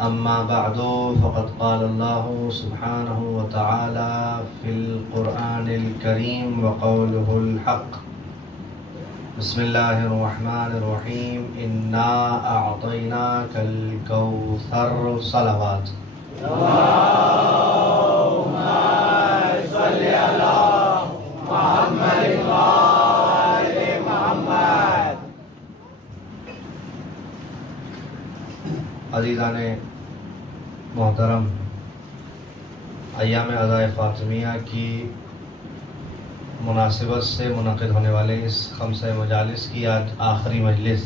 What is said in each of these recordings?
أما بعد فقد قال الله سبحانه وتعالى في القرآن الكريم وقوله الحق بسم الله الرحمن الرحيم إنا أعطيناك الكوثر صلوات اللهم صل على محمد وآل محمد. عزیزان محترم، ایام عزائے فاطمیہ کی مناسبت سے منعقد ہونے والے اس خمسہ مجالس کی آج آخری مجلس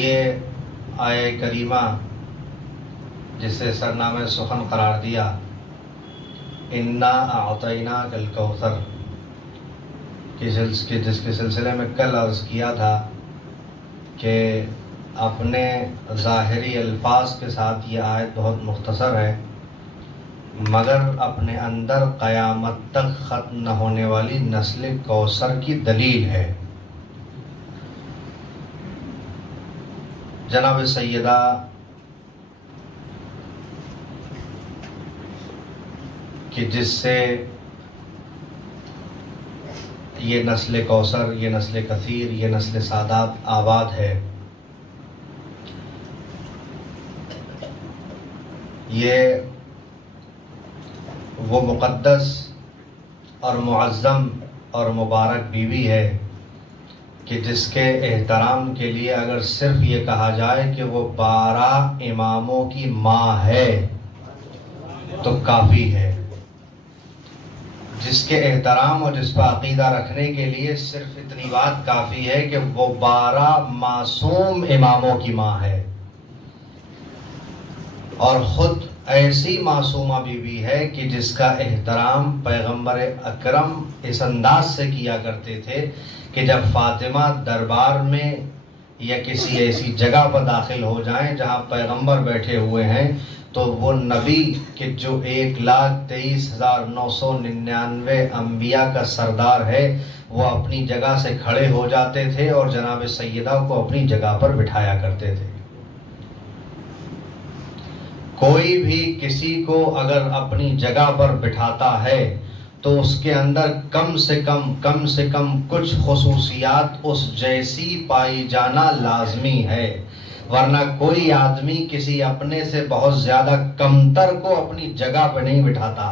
یہ آیہ کریمہ جسے سرنامہ سخن قرار دیا انا اعطیناک الکوثر جس کے سلسلے میں کل عرض کیا تھا کہ اپنے ظاہری الفاظ کے ساتھ یہ آیت بہت مختصر ہے، مگر اپنے اندر قیامت تک ختم نہ ہونے والی نسل کوثر کی دلیل ہے۔ جناب سیدہ کہ جس سے یہ نسل کوثر، یہ نسل کثیر، یہ نسل سادات آباد ہے، یہ وہ مقدس اور معظم اور مبارک بیوی ہے کہ جس کے احترام کے لیے اگر صرف یہ کہا جائے کہ وہ 12 اماموں کی ماں ہے تو کافی ہے، جس کے احترام اور جس پر عقیدہ رکھنے کے لیے صرف اتنی بات کافی ہے کہ وہ 12 معصوم اماموں کی ماں ہے، اور خود ایسی معصومہ بیوی ہے کہ جس کا احترام پیغمبر اکرم اس انداز سے کیا کرتے تھے کہ جب فاطمہ دربار میں یا کسی ایسی جگہ پر داخل ہو جائیں جہاں پیغمبر بیٹھے ہوئے ہیں تو وہ نبی کہ جو 1,23,999 انبیاء کا سردار ہے وہ اپنی جگہ سے کھڑے ہو جاتے تھے اور جناب سیدہ کو اپنی جگہ پر بٹھایا کرتے تھے۔ کوئی بھی کسی کو اگر اپنی جگہ پر بٹھاتا ہے تو اس کے اندر کم سے کم کچھ خصوصیات اس جیسی پائی جانا لازمی ہے، ورنہ کوئی آدمی کسی اپنے سے بہت زیادہ کمتر کو اپنی جگہ پہ نہیں بٹھاتا۔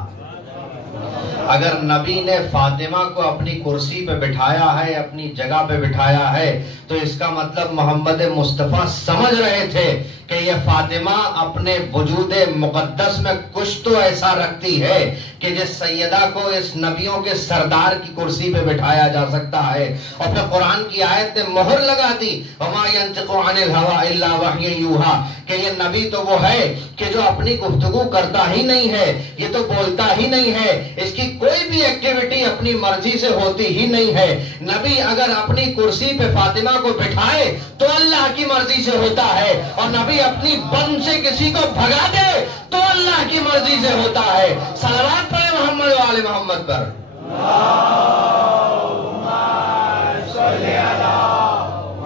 اگر نبی نے فاطمہ کو اپنی کرسی پہ بٹھایا ہے، اپنی جگہ پہ بٹھایا ہے، تو اس کا مطلب محمد مصطفیٰ سمجھ رہے تھے کہ یہ فاطمہ اپنے وجود مقدس میں کچھ تو ایسا رکھتی ہے کہ جس سیدہ کو اس نبیوں کے سردار کی کرسی پہ بٹھایا جا سکتا ہے۔ اور پھر قرآن کی آیت نے مہر لگا دی وَمَا يَنْطِقُ عَنِ الْهَوَىٰ إِلَّا وَحْيًا يُوحَىٰ کہ یہ نبی تو وہ ہے کہ جو اپنی گفتگو کرتا ہی نہیں ہے، یہ تو بولتا ہی نہیں ہے، اس کی کوئی بھی ایکٹیویٹی اپنی مرضی سے ہوتی ہی نہیں ہے۔ نبی اگر اپنی کرسی پہ فاطمہ کو بٹھائے تو اللہ کی مرضی سے ہوتا ہے، اور نبی اپنی بن سے کسی کو بھگا دے تو اللہ کی مرضی سے ہوتا ہے۔ صلوات پڑھیں محمد و آل محمد پر۔ اللهم صل على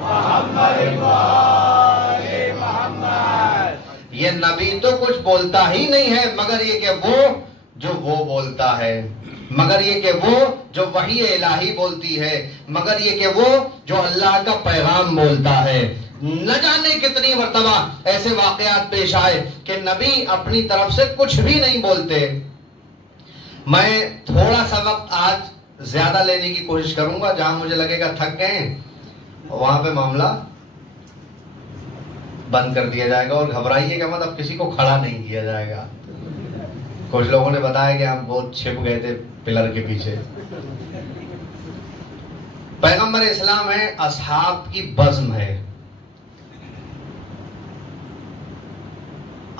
محمد وآل محمد. یہ نبی تو کچھ بولتا ہی نہیں ہے مگر یہ کہ وہ جو وہ بولتا ہے، مگر یہ کہ وہ جو وحی الہی بولتی ہے، مگر یہ کہ وہ جو اللہ کا پیغام بولتا ہے۔ نہ جانے کتنی مرتبہ ایسے واقعات پیش آئے کہ نبی اپنی طرف سے کچھ بھی نہیں بولتے۔ میں تھوڑا سا وقت آج زیادہ لینے کی کوشش کروں گا، جہاں مجھے لگے گا تھک گئے وہاں پہ معاملہ بند کر دیا جائے گا، اور گھبرائیے کہ مطلب کسی کو کھڑا نہیں کیا جائے گا۔ کچھ لوگوں نے بتایا کہ ہم بہت چھپ گئے تھے پلر کے پیچھے۔ پیغمبر اسلام ہے، اصحاب کی بزم ہے۔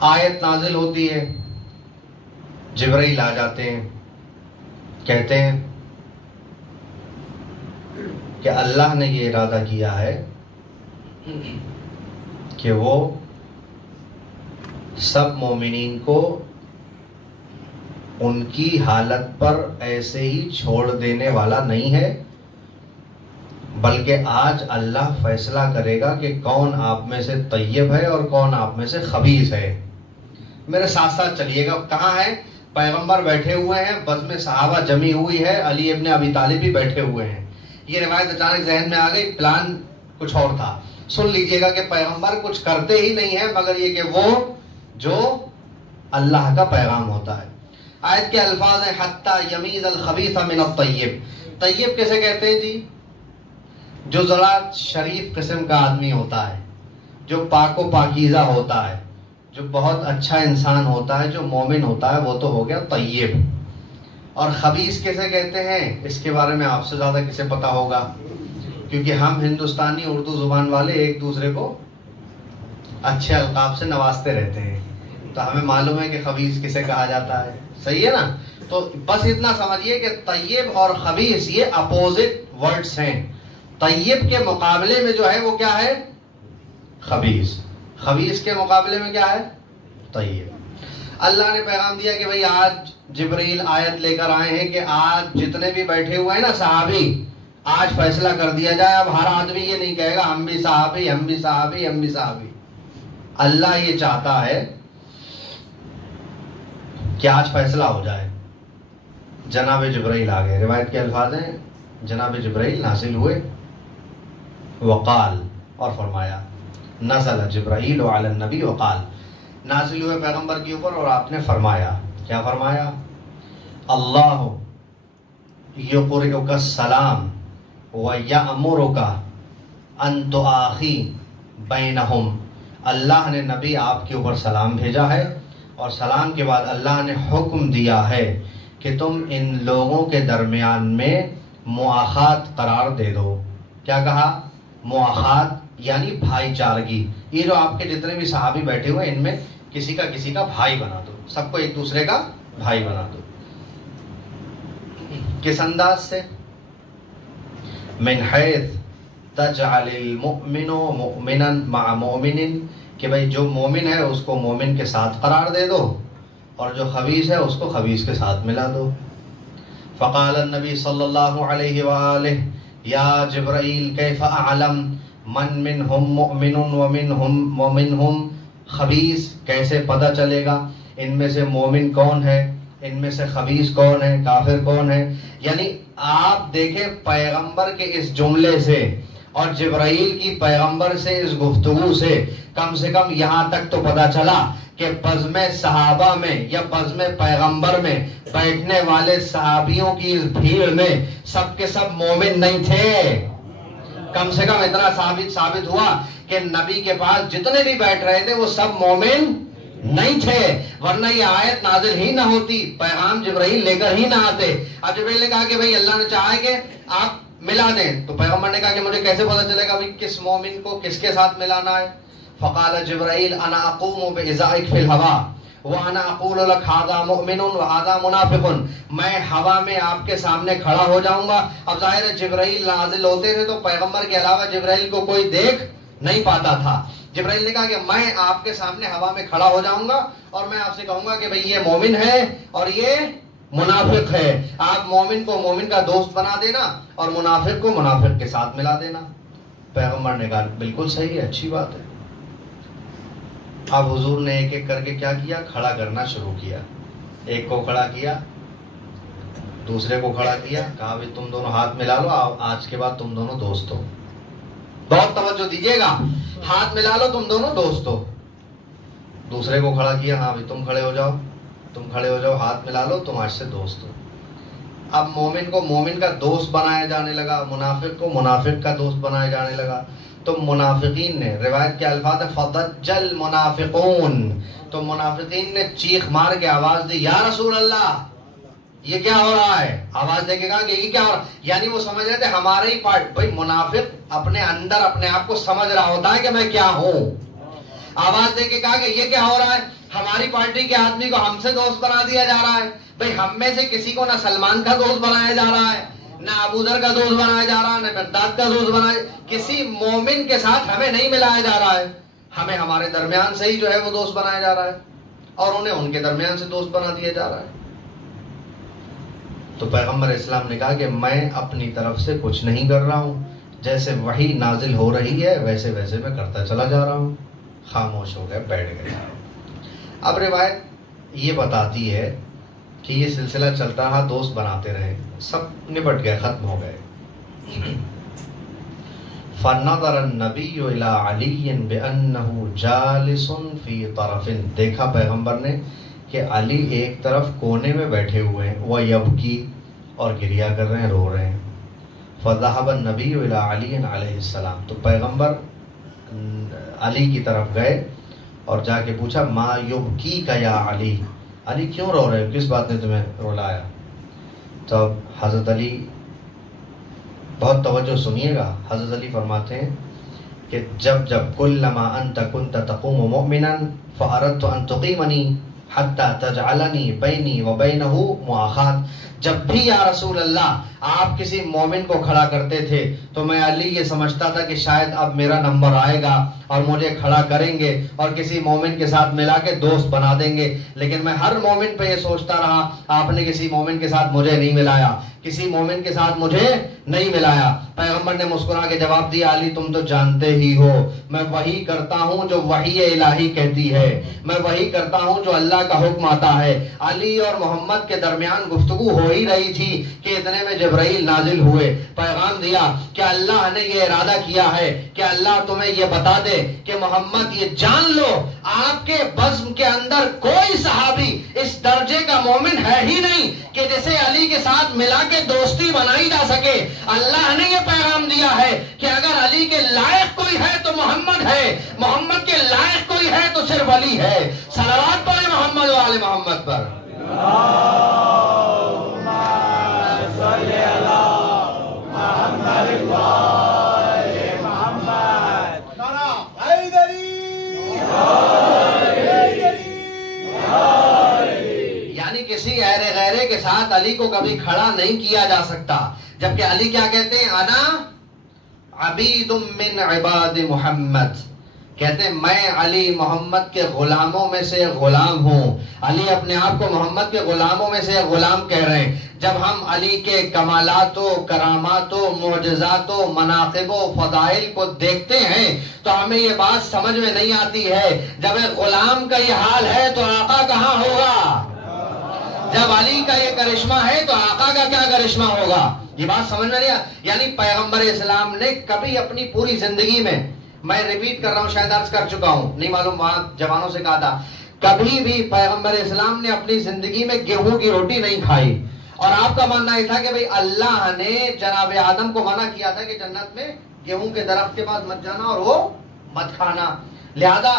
آیت نازل ہوتی ہے، جبرائیل آ جاتے ہیں، کہتے ہیں کہ اللہ نے یہ ارادہ کیا ہے کہ وہ سب مومنین کو ان کی حالت پر ایسے ہی چھوڑ دینے والا نہیں ہے، بلکہ آج اللہ فیصلہ کرے گا کہ کون آپ میں سے طیب ہے اور کون آپ میں سے خبیث ہے. میرے ساتھ ساتھ چلیے گا. کہاں ہے؟ پیغمبر بیٹھے ہوئے ہیں, بزم صحابہ جمی ہوئی ہے, علی ابن ابی طالب بھی بیٹھے ہوئے ہیں. یہ روایت اچانک ذہن میں آ گئی, پلان کچھ اور تھا. سن لیجئے گا کہ پیغمبر کچھ کرتے ہی نہیں ہیں مگر یہ کہ وہ جو اللہ کا پیغام ہوتا ہے. آیت کے الفاظ ہیں حتی یمیز الخبیث من الطیب. طیب کیسے کہتے ہیں جی؟ جو ذرا شریف قسم کا آدمی ہوتا ہے, جو پاک و پاکیزہ ہوتا ہے, جو بہت اچھا انسان ہوتا ہے, جو مومن ہوتا ہے, وہ تو ہو گیا طیب. اور خبیث کیسے کہتے ہیں اس کے بارے میں آپ سے زیادہ کسے پتا ہوگا, کیونکہ ہم ہندوستانی اردو زبان والے ایک دوسرے کو اچھے القاب سے نوازتے رہتے ہیں, تو ہمیں معلوم ہے کہ خبیث کسے کہا جاتا ہے. صحیح ہے نا؟ تو بس اتنا سمجھیے کہ طیب اور خبیث یہ اپوزٹ ورڈز ہیں. طیب کے مقابلے میں جو ہے وہ کیا ہے؟ خبیث. خبیث کے مقابلے میں کیا ہے؟ طیب. اللہ نے پیغام دیا کہ بھئی آج جبرائیل آیت لے کر آئے ہیں کہ آج جتنے بھی بیٹھے ہوئے ہیں نا صحابی, آج فیصلہ کر دیا جائے. اب ہر آدمی یہ نہیں کہے گا ہم بھی صحابی, ہم بھی صحابی, ہم بھی صحابی. اللہ یہ چاہتا ہے کہ آج فیصلہ ہو جائے. جناب جبرائیل آ گئے. روایت کے الفاظ ہیں جناب جبرائیل نازل ہوئے, وقال, اور فرمایا, نزل جبرائیل علی النبی وقال, نازل ہوئے پیغمبر کے اوپر اور آپ نے فرمایا. کیا فرمایا؟ اللہ یقرئک السلام ویأمرک ان تؤاخی بینہم. اللہ نے نبی آپ کے اوپر سلام بھیجا ہے اور سلام کے بعد اللہ نے حکم دیا ہے کہ تم ان لوگوں کے درمیان میں مواخات قرار دے دو. کیا کہا؟ مواخات یعنی بھائی چارگی. یہ جو آپ کے جتنے بھی صحابی بیٹھے ہوئے ان میں کسی کا بھائی بنا دو, سب کو ایک دوسرے کا بھائی بنا دو. کس انداز سے؟ من حیث تجعل المؤمن مؤمنا مع مؤمن, کہ بھئی جو مومن ہے اس کو مومن کے ساتھ قرار دے دو اور جو خبیث ہے اس کو خبیث کے ساتھ ملا دو. فقال النبی صلی اللہ علیہ وآلہ یا جبرائیل کیف اعلم من منہم مؤمن ومنہم خبیث. کیسے پتہ چلے گا ان میں سے مومن کون ہے, ان میں سے خبیث کون ہے, کافر کون ہے. یعنی آپ دیکھیں پیغمبر کے اس جملے سے اور جبرائیل کی پیغمبر سے اس گفتگو سے کم یہاں تک تو پتہ چلا کہ بزم صحابہ میں یا بزم پیغمبر میں بیٹھنے والے صحابیوں کی اس بھیڑ میں سب کے سب مومن نہیں تھے. کم سے کم اتنا ثابت ہوا کہ نبی کے پاس جتنے بھی بیٹھ رہے تھے وہ سب مومن نہیں تھے, ورنہ یہ آیت نازل ہی نہ ہوتی, پیغام جبرائیل لے کر ہی نہ آتے. اب جبرائیل نے کہا کہ بھئی اللہ نے چاہا کہ آپ ملا دیں, تو پیغمبر نے کہا کہ مجھے کیسے پتہ چلے گا بھئی کس مومن کو کس کے ساتھ ملانا ہے. فقال جبرائیل انا اقوم بإزائک فی الہوا وانا اقول لک ھذا مؤمن وھذا منافق. میں ہوا میں آپ کے سامنے کھڑا ہو جاؤں گا. اب ظاہر ہے جبرائیل نازل ہوتے تھے تو پیغمبر کے علاوہ جبرائیل کو کوئی دیکھ نہیں پاتا تھا. جبرائیل نے کہا کہ میں آپ کے سامنے ہوا میں کھڑا ہو جاؤں گا اور میں آپ سے کہوں گا کہ بھئی یہ مومن ہے اور یہ منافق ہے. آپ مومن کو مومن کا دوست بنا دینا اور منافق کو منافق کے ساتھ ملا دینا. پیغمبر نے کہا بالکل صحیح ہے, اچھی بات ہے. اب حضور نے ایک ایک کر کے کیا کیا؟ کھڑا کرنا شروع کیا. ایک کو کھڑا کیا, دوسرے کو کھڑا کیا, کہا بھی تم دونوں ہاتھ ملا لو, آج کے بعد تم دونوں دوست ہو. بہت توجہ دیجیے گا, ہاتھ ملا لو تم دونوں دوست ہو. دوسرے کو کھڑا کیا, ہاں بھی تم کھڑے ہو جاؤ, تم کھڑے ہو جاؤ, ہاتھ ملا لو, تم آج سے دوست ہو. اب مومن کو مومن کا دوست بنایا جانے لگا, منافق کو منافق کا دوست بنایا جانے لگا. تو منافقین نے, روایت کے الفاظ ہے فضجل منافقون, تو منافقین نے چیخ مار کے آواز دی یا رسول اللہ یہ کیا ہو رہا ہے. آواز دے کے کہا کہ یہ کیا ہو رہا ہے, یعنی وہ سمجھ رہے تھے ہمارے ہی پارٹ. بھائی منافق اپنے اندر اپنے آپ کو سمجھ رہا ہوتا ہے کہ میں کیا ہوں. آواز دے کے کہا کہ یہ کیا ہو رہا ہے, ہماری پارٹی کے آدمی کو ہم سے دوست بنا دیا جا رہا ہے. بھائی ہم میں سے کسی کو نہ سلمان کا دوست بنایا جا رہا ہے, نہ ابوذر کا دوست بنایا جا رہا ہے, نہ مقداد کا دوست بنایا, کسی مومن کے ساتھ ہمیں نہیں ملایا جا رہا ہے. ہمیں ہمارے درمیان سے ہی جو ہے وہ دوست بنایا جا رہا ہے اور انہیں ان کے درمیان سے دوست بنا دیا جا رہا ہے. تو پیغمبر اسلام نے کہا کہ میں اپنی طرف سے کچھ نہیں کر رہا ہوں, جیسے وحی نازل ہو رہی ہے ویسے ویسے میں کرتا چلا جا رہا ہوں. خاموش ہو گئے, بیٹھ گئے. اب روایت یہ بتاتی ہے کہ یہ سلسلہ چلتا رہا, دوست بناتے رہے, سب نپٹ گئے, ختم ہو گئے. فَنَظَرَ النَّبِيُّ إِلَىٰ عَلِيٍّ بِأَنَّهُ جَالِسٌ فِي طَرَفٍ, دیکھا پیغمبر نے کہ علی ایک طرف کونے میں بیٹھے ہوئے ہیں, وَيَبْكِي, اور گریا کر رہے ہیں, رو رہے ہیں. فَذَهَبَ النَّبِيُّ إِلَىٰ عَلِيٍّ عَلَيْهِ السَّلَامُ, تو پیغمبر علی کی طرف گئے اور جا کے پوچھا ما یبکیک یا علی, علی کیوں رو رہے ہو, کس بات نے تمہیں رلایا؟ تو حضرت علی, بہت توجہ سنیے گا, حضرت علی فرماتے ہیں کہ جب کلما انت کنت تقوم مؤمنا فاردت ان تقیمنی حتی تجعلنی بینی و بینہ مؤاخات, جب بھی یا رسول اللہ آپ کسی مومن کو کھڑا کرتے تھے تو میں علی یہ سمجھتا تھا کہ شاید اب میرا نمبر آئے گا اور مجھے کھڑا کریں گے اور کسی مومن کے ساتھ ملا کے دوست بنا دیں گے, لیکن میں ہر مومن پہ یہ سوچتا رہا آپ نے کسی مومن کے ساتھ مجھے نہیں ملایا, کسی مومن کے ساتھ مجھے نہیں ملایا. پیغمبر نے مسکرا کے جواب دیا علی تم تو جانتے ہی ہو میں وہی کرتا ہوں جو وحی الہی کہتی ہے, میں وہی کرتا ہوں جو اللہ کا حکم آتا ہے. علی اور محمد کے درمیان گفتگو ہو ہی رہی تھی کہ اتنے میں جبرائیل نازل ہوئے, پیغام دیا کہ اللہ نے یہ ارادہ کیا ہے کہ اللہ تمہیں یہ بتا دے کہ محمد یہ جان لو آپ کے بزم کے اندر کوئی صحابی اس درجے کا مومن ہے ہی نہیں کہ جسے علی کے ساتھ ملا کے دوستی بنائی جا سکے. اللہ نے یہ پیغام دیا ہے کہ اگر علی کے لائق کوئی ہے تو محمد ہے, محمد کے لائق کوئی ہے تو صرف علی ہے. صلوات پڑھیں محمد و آل محمد پر. یعنی کسی غیرے کے ساتھ علی کو کبھی کھڑا نہیں کیا جا سکتا, جبکہ علی کیا کہتے ہیں انا عبید من عباد محمد, کہتے ہیں میں علی محمد کے غلاموں میں سے غلام ہوں. علی اپنے آپ کو محمد کے غلاموں میں سے غلام کہہ رہے ہیں. جب ہم علی کے کمالات و کرامات و معجزات و مناقب و فضائل کو دیکھتے ہیں تو ہمیں یہ بات سمجھ میں نہیں آتی ہے, جب ایک غلام کا یہ حال ہے تو آقا کہاں ہوگا؟ جب علی کا یہ کرشمہ ہے تو آقا کا کیا کرشمہ ہوگا؟ یہ بات سمجھ میں نہیں آ. یعنی پیغمبر اسلام نے کبھی اپنی پوری زندگی میں ریپیٹ کر رہا ہوں, شاید عرض کر چکا ہوں, نہیں معلوم وہاں جوانوں سے کہا تھا, کبھی بھی پیغمبر اسلام نے اپنی زندگی میں گیہوں کی روٹی نہیں کھائی. اور آپ کا ماننا یہ تھا کہ بھئی اللہ نے جناب آدم کو منع کیا تھا کہ جنت میں گیہوں کے درخت کے پاس مت جانا اور وہ مت کھانا, لہذا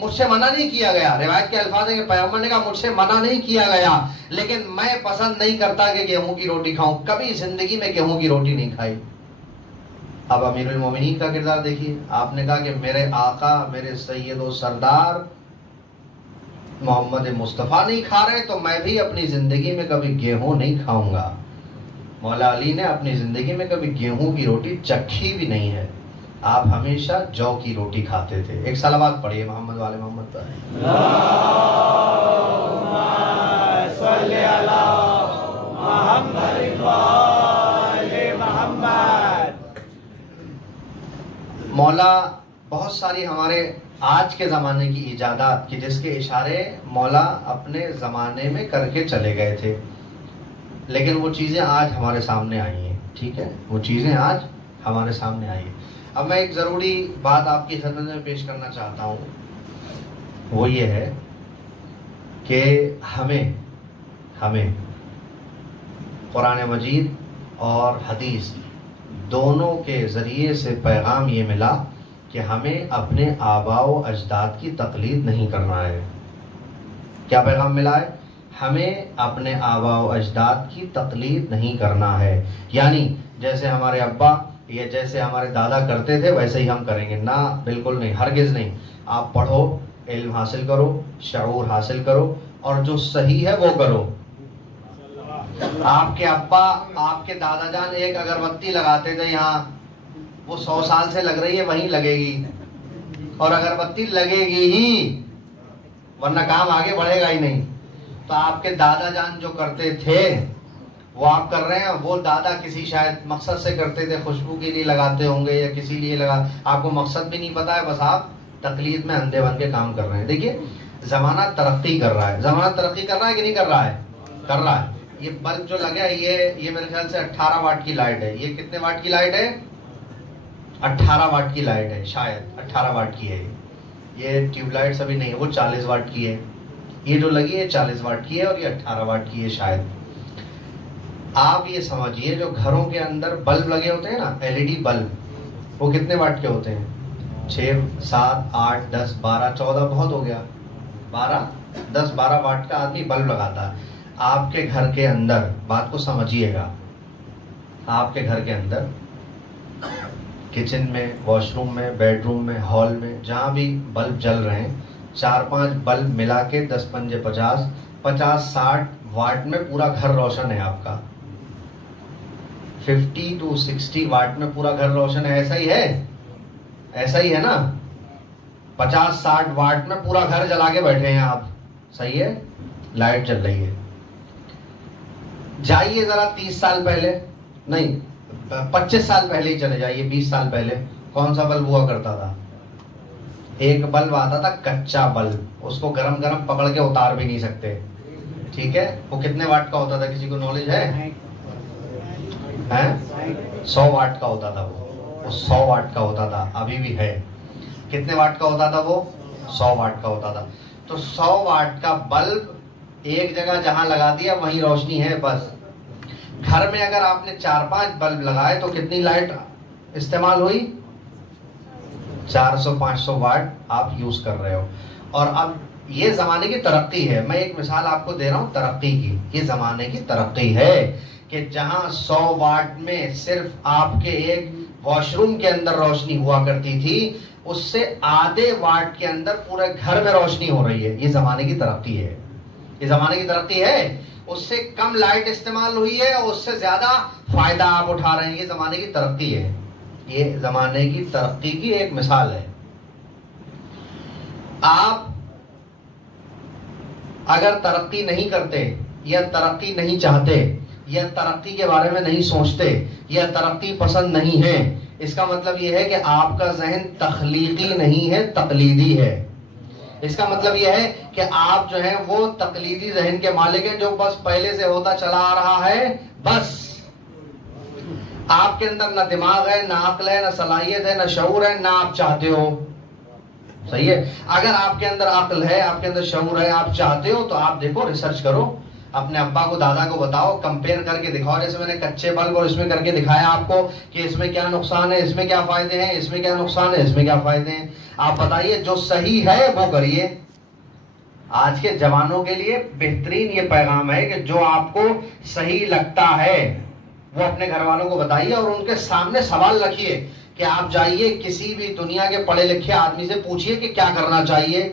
مجھ سے منع نہیں کیا گیا. روایت کے الفاظ ہیں کہ پیغمبر نے کہا مجھ سے منع نہیں کیا گیا, لیکن میں پسند نہیں کرتا کہ گیہوں کی روٹی کھاؤں. کبھی زندگی میں گیہوں کی روٹی نہیں کھائی. اب امیر المومنین کا کردار دیکھیے, آپ نے کہا کہ میرے آقا میرے سید و سردار محمد مصطفیٰ نہیں کھا رہے تو میں بھی اپنی زندگی میں کبھی گیہوں نہیں کھاؤں گا. مولا علی نے اپنی زندگی میں کبھی گیہوں کی روٹی چکھی بھی نہیں ہے, آپ ہمیشہ جو کی روٹی کھاتے تھے. ایک صلوات پڑھیے محمد والے محمد پر. اللہم صلی علی محمد وآل محمد. مولا بہت ساری ہمارے آج کے زمانے کی ایجادات کی جس کے اشارے مولا اپنے زمانے میں کر کے چلے گئے تھے, لیکن وہ چیزیں آج ہمارے سامنے آئی ہیں. ٹھیک ہے, وہ چیزیں آج ہمارے سامنے آئی ہیں. اب میں ایک ضروری بات آپ کی خدمت میں پیش کرنا چاہتا ہوں, وہ یہ ہے کہ ہمیں قرآن مجید اور حدیث دونوں کے ذریعے سے پیغام یہ ملا کہ ہمیں اپنے آباء و اجداد کی تقلید نہیں کرنا ہے. کیا پیغام ملا ہے؟ ہمیں اپنے آباء و اجداد کی تقلید نہیں کرنا ہے. یعنی جیسے ہمارے ابا یا جیسے ہمارے دادا کرتے تھے ویسے ہی ہم کریں گے, نہ, بالکل نہیں, ہرگز نہیں. آپ پڑھو, علم حاصل کرو, شعور حاصل کرو اور جو صحیح ہے وہ کرو. آپ کے ابا آپ کے دادا جان ایک اگربتی لگاتے تھے یہاں, وہ 100 سال سے لگ رہی ہے وہیں لگے گی, اور اگربتی لگے گی ہی, ورنہ کام آگے بڑھے گا ہی نہیں. تو آپ کے دادا جان جو کرتے تھے وہ آپ کر رہے ہیں، وہ دادا کسی شاید مقصد سے کرتے تھے، خوشبو کے لیے لگاتے ہوں گے یا کسی لیے لگا، آپ کو مقصد بھی نہیں پتا ہے، بس آپ تقلید میں اندھے بن کے کام کر رہے ہیں۔ دیکھیے زمانہ ترقی کر رہا ہے، زمانہ ترقی کر رہا ہے کہ نہیں کر رہا ہے؟ کر رہا ہے۔ یہ بلب جو لگا ہے یہ میرے خیال سے 18 واٹ کی لائٹ ہے۔ یہ کتنے واٹ کی لائٹ ہے؟ 18 واٹ کی لائٹ ہے، شاید 18 واٹ کی ہے۔ یہ ٹیوب لائٹس ابھی نہیں ہے، وہ 40 واٹ کی ہے۔ یہ جو لگی ہے 40 واٹ کی ہے اور یہ 18 واٹ کی ہے شاید۔ آپ یہ سمجھیے جو گھروں کے اندر بلب لگے ہوتے ہیں نا، LED بلب، وہ کتنے واٹ کے ہوتے ہیں؟ 6 7 8 10 12 14 بہت ہو گیا، 10 12 واٹ کا آدمی بلب لگاتا ہے۔ آپ کے گھر کے اندر بات کو سمجھیے گا، آپ کے گھر کے اندر کچن میں، واش روم میں، بیڈ روم میں، ہال میں، جہاں بھی بلب جل رہے ہیں، 4-5 بلب ملا کے 10 5 50 60 واٹ میں پورا گھر روشن ہے آپ کا۔ 50 to 60 واٹ میں پورا گھر روشن ہے، ایسا ہی ہے؟ ایسا ہی ہے نا؟ 50-60 واٹ میں پورا گھر جلا کے بیٹھے ہیں آپ، صحیح ہے؟ لائٹ چل رہی ہے۔ جائیے ذرا 30 سال پہلے، نہیں 25 سال پہلے ہی چلے جائیے، 20 سال پہلے کون سا بلب ہوا کرتا تھا؟ ایک بلب آتا تھا کچا بلب، اس کو گرم گرم پکڑ کے اتار بھی نہیں سکتے، ٹھیک ہے؟ وہ کتنے واٹ کا ہوتا تھا، کسی کو نالج ہے؟ 100 واٹ کا ہوتا تھا، وہ 100 واٹ کا ہوتا تھا، ابھی بھی ہے۔ کتنے واٹ کا ہوتا تھا وہ؟ 100 واٹ کا ہوتا تھا۔ تو 100 واٹ کا بلب ایک جگہ جہاں لگا دیا وہیں روشنی ہے بس۔ گھر میں اگر آپ نے 4-5 بلب لگائے تو کتنی لائٹ استعمال ہوئی؟ 400-500 واٹ آپ یوز کر رہے ہو۔ اور اب یہ زمانے کی ترقی ہے، میں ایک مثال آپ کو دے رہا ہوں ترقی کی، یہ زمانے کی ترقی ہے کہ جہاں 100 واٹ میں صرف آپ کے ایک واش روم کے اندر روشنی ہوا کرتی تھی، اس سے آدھے واٹ کے اندر پورے گھر میں روشنی ہو رہی ہے۔ یہ زمانے کی ترقی ہے، یہ زمانے کی ترقی ہے۔ اس سے کم لائٹ استعمال ہوئی ہے اور اس سے زیادہ فائدہ آپ اٹھا رہے ہیں، یہ زمانے کی ترقی ہے۔ یہ زمانے کی ترقی کی ایک مثال ہے۔ آپ اگر ترقی نہیں کرتے یا ترقی نہیں چاہتے یا ترقی کے بارے میں نہیں سوچتے یا ترقی پسند نہیں ہے، اس کا مطلب یہ ہے کہ آپ کا ذہن تخلیقی نہیں ہے، تقلیدی ہے۔ اس کا مطلب یہ ہے کہ آپ جو ہیں وہ تقلیدی ذہن کے مالک ہیں، جو بس پہلے سے ہوتا چلا آ رہا ہے، بس آپ کے اندر نہ دماغ ہے، نہ عقل ہے، نہ صلاحیت ہے، نہ شعور ہے، نہ آپ چاہتے ہو، صحیح ہے؟ اگر آپ کے اندر عقل ہے، آپ کے اندر شعور ہے، آپ چاہتے ہو تو آپ دیکھو، ریسرچ کرو، اپنے ابا کو دادا کو بتاؤ، کمپیئر کر کے دکھاؤ، جیسے میں نے کچے بلب اور اس میں کر کے دکھایا آپ کو کہ اس میں کیا نقصان ہے، اس میں کیا فائدے ہیں، اس میں کیا نقصان ہے، اس میں کیا فائدے ہیں۔ آپ بتائیے، جو صحیح ہے وہ کریے۔ آج کے جوانوں کے لیے بہترین یہ پیغام ہے کہ جو آپ کو صحیح لگتا ہے وہ اپنے گھر والوں کو بتائیے اور ان کے سامنے سوال رکھیے کہ آپ جائیے کسی بھی دنیا کے پڑھے لکھے آدمی سے پوچھئے کہ کیا کرنا چاہیے،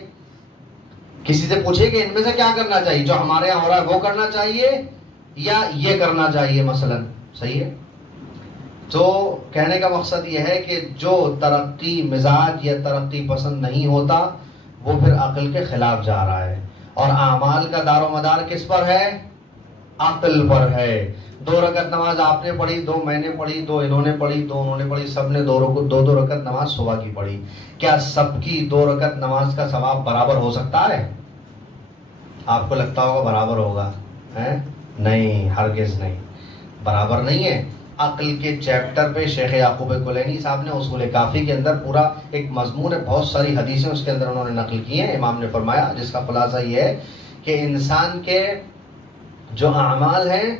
کسی سے پوچھئے کہ ان میں سے کیا کرنا چاہیے، جو ہمارے یہاں ہو رہا ہے وہ کرنا چاہیے یا یہ کرنا چاہیے مثلا، صحیح ہے؟ تو کہنے کا مقصد یہ ہے کہ جو ترقی مزاج یا ترقی پسند نہیں ہوتا وہ پھر عقل کے خلاف جا رہا ہے، اور اعمال کا دار و مدار کس پر ہے؟ عقل پر ہے۔ 2 رکعت نماز آپ نے پڑھی، 2 میں نے پڑھی، 2 انہوں نے پڑھی، 2 انہوں نے پڑھی، سب نے 2 رکعت نماز صبح کی پڑھی، کیا سب کی 2 رکعت نماز کا ثواب برابر ہو سکتا ہے؟ آپ کو لگتا ہوگا برابر ہوگا، نہیں، ہرگز نہیں، برابر نہیں ہے۔ عقل کے چیپٹر پہ شیخ یعقوب کلینی صاحب نے اصول کافی کے اندر پورا ایک مضمون ہے، بہت ساری حدیثیں اس کے اندر انہوں نے نقل کی ہیں، امام نے فرمایا، جس کا خلاصہ یہ ہے کہ انسان کے جو اعمال ہیں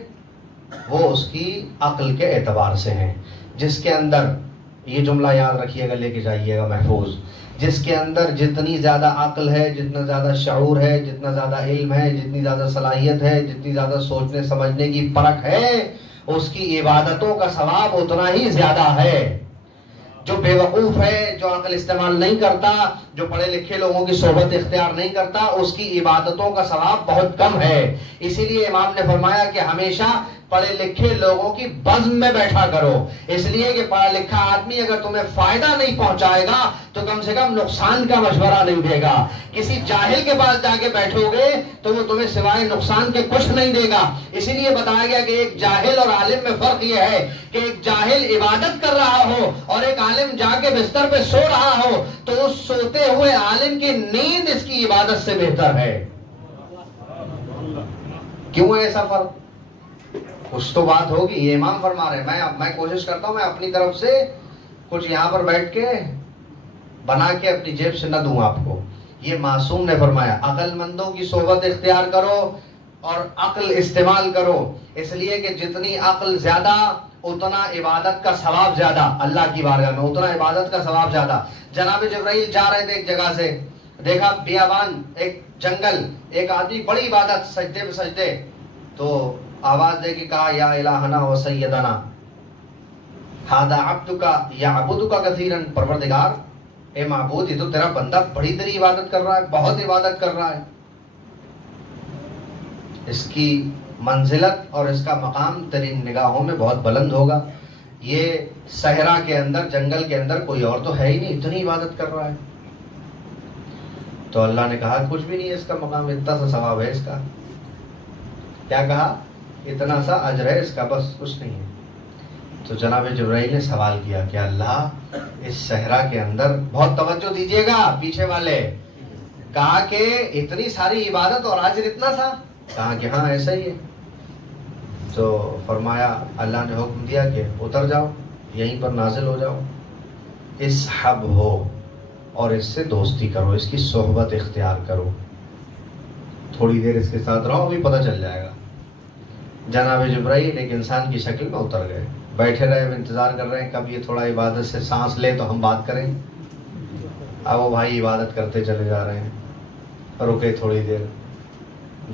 وہ اس کی عقل کے اعتبار سے ہیں، جس کے اندر، یہ جملہ یاد رکھیے گا، لے کے جائیے گا محفوظ، جس کے اندر جتنی زیادہ عقل ہے، جتنا زیادہ شعور ہے، جتنا زیادہ علم ہے، جتنی زیادہ صلاحیت ہے، جتنی زیادہ سوچنے سمجھنے کی پرکھ ہے، اس کی عبادتوں کا ثواب اتنا ہی زیادہ ہے۔ جو بے وقوف ہے، جو عقل استعمال نہیں کرتا، جو پڑھے لکھے لوگوں کی صحبت اختیار نہیں کرتا، اس کی عبادتوں کا ثواب بہت کم ہے۔ اسی لیے امام نے فرمایا کہ ہمیشہ پڑھے لکھے لوگوں کی بزم میں بیٹھا کرو، اس لیے کہ پڑھا لکھا آدمی اگر تمہیں فائدہ نہیں پہنچائے گا تو کم سے کم نقصان کا مشورہ نہیں دے گا. کسی جاہل کے پاس جا کے بیٹھو گے تو وہ تمہیں سوائے نقصان کے کچھ نہیں دے گا. اسی لیے بتایا گیا کہ ایک جاہل اور عالم میں فرق یہ ہے کہ ایک جاہل عبادت کر رہا ہو اور ایک عالم جا کے بستر پہ سو رہا ہو تو اس سوتے ہوئے عالم کی نیند اس کی عبادت سے بہتر ہے. کیوں ہے ایسا فرق؟ کچھ تو بات ہوگی. یہ امام فرما رہے ہیں. میں کوشش کرتا ہوں میں اپنی طرف سے کچھ یہاں پر بیٹھ کے بنا کے اپنی جیب سے نہ دوں آپ کو. یہ معصوم نے فرمایا عقل مندوں کی صحبت اختیار کرو اور عقل استعمال کرو، اس لیے کہ جتنی عقل زیادہ اتنا عبادت کا ثواب زیادہ. اللہ کی بارگاہ میں اتنا عبادت کا ثواب زیادہ. جناب جبرائیل جا رہے تھے ایک جگہ سے، دیکھا بیابان ایک جنگل، ایک آدمی بڑی عبادت سجدے پہ سجدے، تو آواز دے کے کہا یا الہنا و سیدنا ھذا عبدک یعبدک کثیرا، پروردگار اے معبود یہ تو تیرا بندہ بڑی تیری عبادت کر رہا ہے، بہت عبادت کر رہا ہے. اس کی منزلت اور اس کا مقام تیری نگاہوں میں بہت بلند ہوگا. یہ صحرا کے اندر جنگل کے اندر کوئی اور تو ہے ہی نہیں، اتنی عبادت کر رہا ہے. تو اللہ نے کہا کچھ بھی نہیں ہے اس کا مقام، اتنا سا ثواب ہے اس کا. کیا کہا؟ اتنا سا اجر ہے اس کا، بس کچھ نہیں ہے. تو جناب جبرائیل نے سوال کیا کہ اللہ اس صحرا کے اندر، بہت توجہ دیجئے گا پیچھے والے، کہا کہ اتنی ساری عبادت اور اجر اتنا سا؟ کہا کہ ہاں ایسا ہی ہے. تو فرمایا اللہ نے حکم دیا کہ اتر جاؤ، یہیں پر نازل ہو جاؤ، اسحب ہو اور اس سے دوستی کرو، اس کی صحبت اختیار کرو، تھوڑی دیر اس کے ساتھ رہو، بھی پتہ چل جائے گا. جناب جبرائیل ایک انسان کی شکل میں اتر گئے، بیٹھے رہے، انتظار کر رہے ہیں کب یہ تھوڑا عبادت سے سانس لے تو ہم بات کریں. اب وہ بھائی عبادت کرتے چلے جا رہے ہیں. رکے تھوڑی دیر،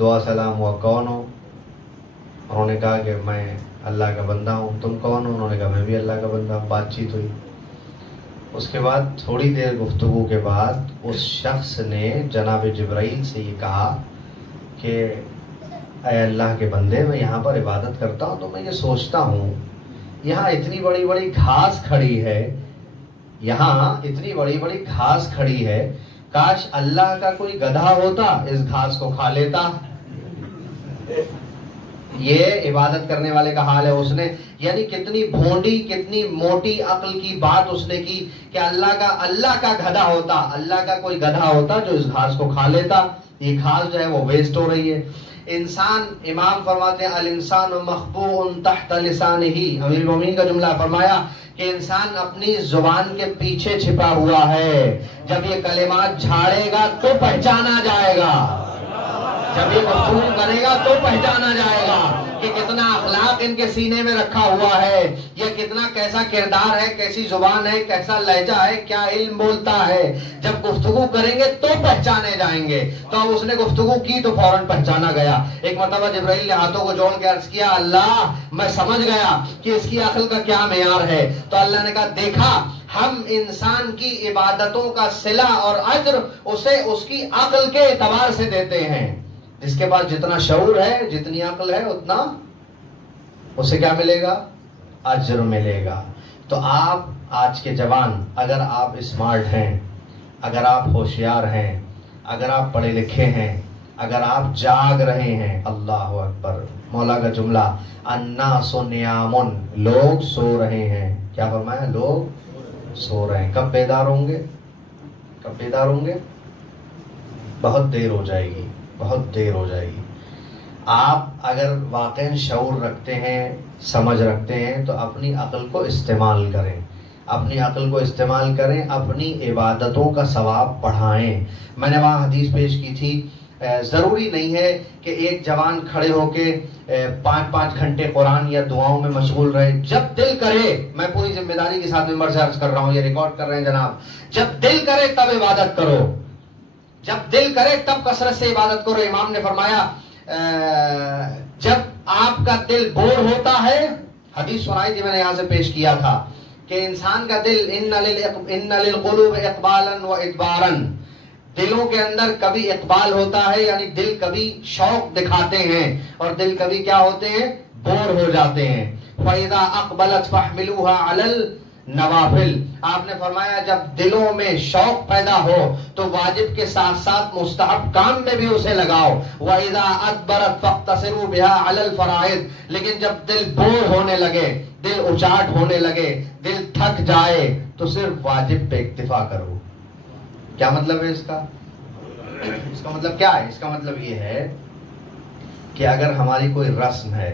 دعا سلام ہوا، کون ہو؟ انہوں نے کہا کہ میں اللہ کا بندہ ہوں. تم کون ہو؟ انہوں نے کہا میں بھی اللہ کا بندہ ہوں. بات چیت ہوئی. اس کے بعد تھوڑی دیر گفتگو کے بعد اس شخص نے جناب جبرائیل سے یہ کہا کہ اے اللہ کے بندے، میں یہاں پر عبادت کرتا ہوں تو میں یہ سوچتا ہوں یہاں اتنی بڑی بڑی گھاس کھڑی ہے، یہاں اتنی بڑی بڑی گھاس کھڑی ہے، کاش اللہ کا کوئی گدھا ہوتا اس گھاس کو کھا لیتا. یہ عبادت کرنے والے کا حال ہے. اس نے یعنی کتنی بھونڈی، کتنی موٹی عقل کی بات اس نے کی کہ اللہ کا گدھا ہوتا، اللہ کا کوئی گدھا ہوتا جو اس گھاس کو کھا لیتا. یہ گھاس جو ہے وہ ویسٹ ہو رہی ہے. انسان، امام فرماتے ہیں الانسان مخبوء تحت لسانہ، امیر المومنین کا جملہ فرمایا کہ انسان اپنی زبان کے پیچھے چھپا ہوا ہے. جب یہ کلمات جھاڑے گا تو پہچانا جائے گا، جب یہ گفتگو کرے گا تو پہچانا جائے گا کہ کتنا اخلاق ان کے سینے میں رکھا ہوا ہے، یہ کتنا کیسا کردار ہے، کیسی زبان ہے، کیسا لہجہ ہے، کیا علم بولتا ہے. جب گفتگو کریں گے تو پہچانے جائیں گے. تو اب اس نے گفتگو کی تو فوراً پہچانا گیا. ایک مرتبہ جبرائیل نے ہاتھوں کو جوڑ کے عرض کیا اللہ میں سمجھ گیا کہ اس کی عقل کا کیا معیار ہے. تو اللہ نے کہا دیکھا ہم انسان کی عبادتوں کا صلہ اور اجر اسے اس کی عقل کے اعتبار سے دیتے ہیں. جس کے پاس جتنا شعور ہے، جتنی عقل ہے، اتنا اسے کیا ملے گا؟ اجر ملے گا. تو آپ آج کے جوان، اگر آپ اسمارٹ ہیں، اگر آپ ہوشیار ہیں، اگر آپ پڑھے لکھے ہیں، اگر آپ جاگ رہے ہیں، اللہ اکبر، مولا کا جملہ الناس نیام، لوگ سو رہے ہیں. کیا فرمایا؟ لوگ سو رہے ہیں. کب بیدار ہوں گے؟ کب بیدار ہوں گے؟ بہت دیر ہو جائے گی، بہت دیر ہو جائے گی. آپ اگر واقعی شعور رکھتے ہیں، سمجھ رکھتے ہیں تو اپنی عقل کو استعمال کریں، اپنی عقل کو استعمال کریں، اپنی عبادتوں کا ثواب بڑھائیں. میں نے وہاں حدیث پیش کی تھی، ضروری نہیں ہے کہ ایک جوان کھڑے ہو کے 5-5 گھنٹے قرآن یا دعاؤں میں مشغول رہے. جب دل کرے، میں پوری ذمہ داری کے ساتھ ممبر سے عرض کر رہا ہوں، یہ ریکارڈ کر رہے ہیں جناب، جب دل کرے تب عبادت کرو، جب دل کرے تب کثرت سے عبادت کرو. امام نے فرمایا جب آپ کا دل بور ہوتا ہے، حدیث سنائی تھی میں نے یہاں سے پیش کیا تھا کہ انسان کا دل ان للقلوب اقبالا و ادبارا، دلوں کے اندر کبھی اقبال ہوتا ہے، یعنی دل کبھی شوق دکھاتے ہیں، اور دل کبھی کیا ہوتے ہیں، بور ہو جاتے ہیں۔ فَإِذَا أَقْبَلَتْ فَاحْمِلُوهَا عَلَى النَّوَافِلِ، آپ نے فرمایا جب دلوں میں شوق پیدا ہو تو واجب کے ساتھ ساتھ مستحب کام میں بھی اسے لگاؤ۔ وَإِذَا أَدْبَرَتْ فَاقْتَصِرُوا بِهَا عَلَى الْفَرَائِضِ، لیکن جب دل بور ہونے لگے، دل اچاٹ ہونے لگے، دل تھک جائے تو صرف واجب پہ اکتفا کرو۔ کیا مطلب ہے اس کا؟ اس کا مطلب کیا ہے؟ اس کا مطلب یہ ہے کہ اگر ہماری کوئی رسم ہے،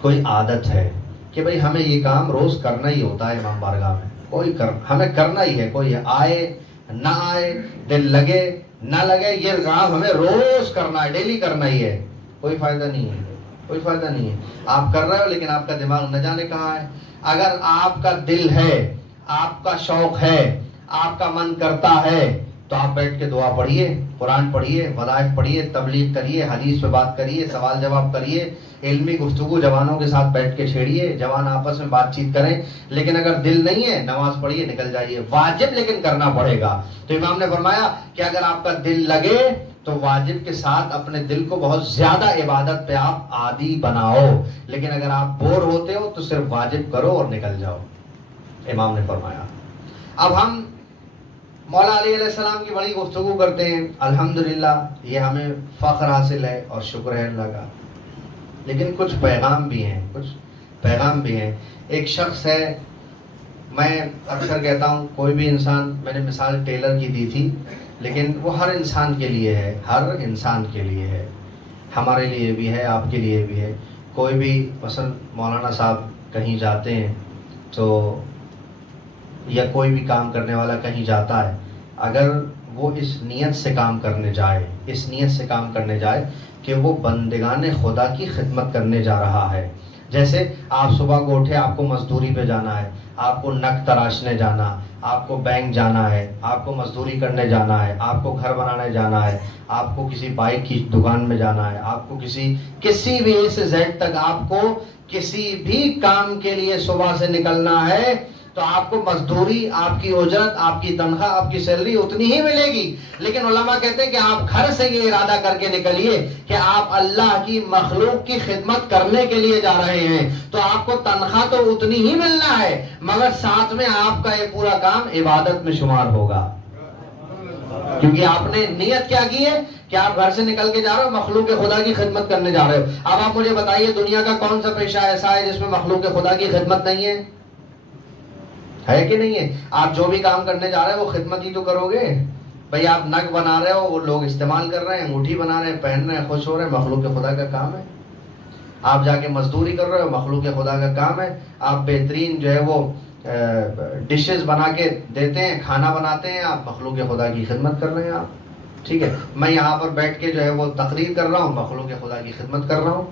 کوئی عادت ہے کہ بھئی ہمیں یہ کام روز کرنا ہی ہوتا ہے امام بارگاہ میں، ہمیں کرنا ہی ہے، کوئی آئے نہ آئے، دل لگے نہ لگے، یہ کام ہمیں روز کرنا ہے، ڈیلی کرنا ہی ہے، کوئی فائدہ نہیں ہے۔ آپ کر رہے ہو لیکن آپ کا دماغ نہ جانے کہاں ہے۔ اگر آپ کا دل ہے، آپ کا شوق ہے، آپ کا من کرتا ہے تو آپ بیٹھ کے دعا پڑھیے، قرآن پڑھیے، وظائف پڑھیے، تبلیغ کریے، حدیث پہ بات کریے، سوال جواب کریے، علمی گفتگو جوانوں کے ساتھ بیٹھ کے چھیڑیے، جوان آپس میں بات چیت کریں۔ لیکن اگر دل نہیں ہے، نماز پڑھیے، نکل جائیے، واجب لیکن کرنا پڑے گا۔ تو امام نے فرمایا کہ اگر آپ کا دل لگے تو واجب کے ساتھ اپنے دل کو بہت زیادہ عبادت پہ آپ عادی بناؤ، لیکن اگر آپ بور ہوتے ہو تو صرف واجب کرو اور نکل جاؤ، امام نے فرمایا۔ اب ہم مولا علی علیہ السلام کی بڑی گفتگو کرتے ہیں، الحمدللہ یہ ہمیں فخر حاصل ہے اور شکر ہے اللہ کا، لیکن کچھ پیغام بھی ہیں۔ ایک شخص ہے، میں اکثر کہتا ہوں کوئی بھی انسان، میں نے مثال ٹیلر کی دی تھی، لیکن وہ ہر انسان کے لیے ہے، ہمارے لیے بھی ہے، آپ کے لیے بھی ہے۔ کوئی بھی مثلا مولانا صاحب کہیں جاتے ہیں تو یا کوئی بھی کام کرنے والا کہیں جاتا ہے، اگر وہ اس نیت سے کام کرنے جائے کہ وہ بندگان خدا کی خدمت کرنے جا رہا ہے، جیسے آپ صبح کو اٹھے، آپ کو مزدوری پہ جانا ہے، آپ کو نک تراشنے جانا، آپ کو بینک جانا ہے، آپ کو مزدوری کرنے جانا ہے، آپ کو گھر بنانے جانا ہے، آپ کو کسی بائک کی دکان میں جانا ہے، آپ کو کسی بھی اے سے زیڈ تک آپ کو کسی بھی کام کے لیے صبح سے نکلنا ہے، تو آپ کو مزدوری، آپ کی اجرت، آپ کی تنخواہ، آپ کی سیلری اتنی ہی ملے گی۔ لیکن علماء کہتے ہیں کہ آپ گھر سے یہ ارادہ کر کے نکلیے کہ آپ اللہ کی مخلوق کی خدمت کرنے کے لیے جا رہے ہیں، تو آپ کو تنخواہ تو اتنی ہی ملنا ہے، مگر ساتھ میں آپ کا یہ پورا کام عبادت میں شمار ہوگا، کیونکہ آپ نے نیت کیا کی ہے کہ آپ گھر سے نکل کے جا رہے ہو، مخلوق خدا کی خدمت کرنے جا رہے ہو۔ اب آپ مجھے بتائیے دنیا کا کون سا پیشہ ایسا ہے جس میں مخلوق خدا کی خدمت نہیں ہے کہ نہیں ہے؟ آپ جو بھی کام کرنے جا رہے ہیں وہ خدمت ہی تو کرو گے۔ بھئی آپ نگ بنا رہے ہو، وہ لوگ استعمال کر رہے ہیں، انگوٹھی بنا رہے ہیں، پہن رہے ہیں، خوش ہو رہے ہیں، مخلوق خدا کا کام ہے۔ آپ جا کے مزدوری کر رہے ہو، مخلوق خدا کا کام ہے۔ آپ بہترین جو ہے وہ ڈشز بنا کے دیتے ہیں، کھانا بناتے ہیں، آپ مخلوق خدا کی خدمت کر رہے ہیں آپ، ٹھیک ہے۔ میں یہاں پر بیٹھ کے جو ہے وہ تقریر کر رہا ہوں، مخلوق خدا کی خدمت کر رہا ہوں،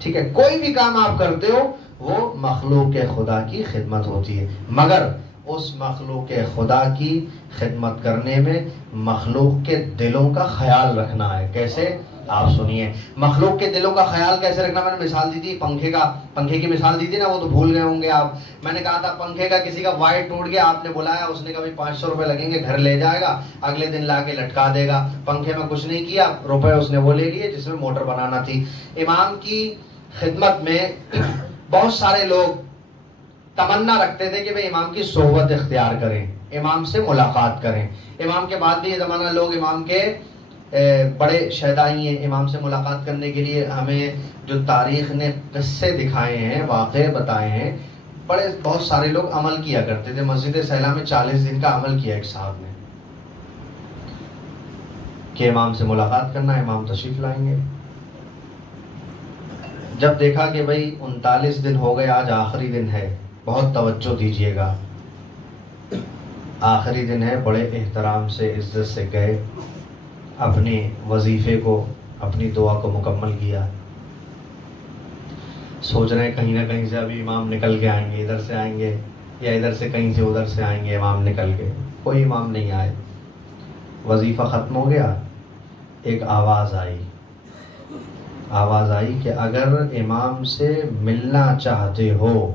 ٹھیک ہے۔ کوئی بھی کام آپ کرتے ہو وہ مخلوق خدا کی خدمت ہوتی ہے، مگر اس مخلوق خدا کی خدمت کرنے میں مخلوق کے دلوں کا خیال رکھنا ہے۔ کیسے؟ آپ سنیے، مخلوق کے دلوں کا خیال کیسے رکھنا؟ میں نے مثال دی تھی پنکھے کی مثال دی تھی نا، وہ تو بھول گئے ہوں گے آپ۔ میں نے کہا تھا پنکھے کا کسی کا وائر ٹوٹ گیا، آپ نے بلایا، اس نے کہا 500 روپے لگیں گے، گھر لے جائے گا، اگلے دن لا کے لٹکا دے گا۔ پنکھے میں کچھ نہیں کیا، روپے اس نے وہ لے لیے جس میں موٹر بنانا تھی۔ امام کی خدمت میں بہت سارے لوگ تمنا رکھتے تھے کہ بھئی امام کی صحبت اختیار کریں، امام سے ملاقات کریں۔ امام کے بعد بھی یہ زمانہ لوگ امام کے بڑے شیدائی ہیں، امام سے ملاقات کرنے کے لیے ہمیں جو تاریخ نے قصے دکھائے ہیں، واقعے بتائے ہیں، بہت سارے لوگ عمل کیا کرتے تھے۔ مسجد سیلا میں 40 دن کا عمل کیا ایک صاحب نے کہ امام سے ملاقات کرنا، امام تشریف لائیں گے۔ جب دیکھا کہ بھئی 39 دن ہو گئے، آج آخری دن ہے، بہت توجہ دیجیے گا، آخری دن ہے، بڑے احترام سے عزت سے گئے، اپنی وظیفے کو، اپنی دعا کو مکمل کیا۔ سوچ رہے ہیں کہیں نہ کہیں سے ابھی امام نکل کے آئیں گے، ادھر سے آئیں گے یا ادھر سے کہیں سے ادھر سے آئیں گے، امام نکل کے، کوئی امام نہیں آئے۔ وظیفہ ختم ہو گیا، ایک آواز آئی کہ اگر امام سے ملنا چاہتے ہو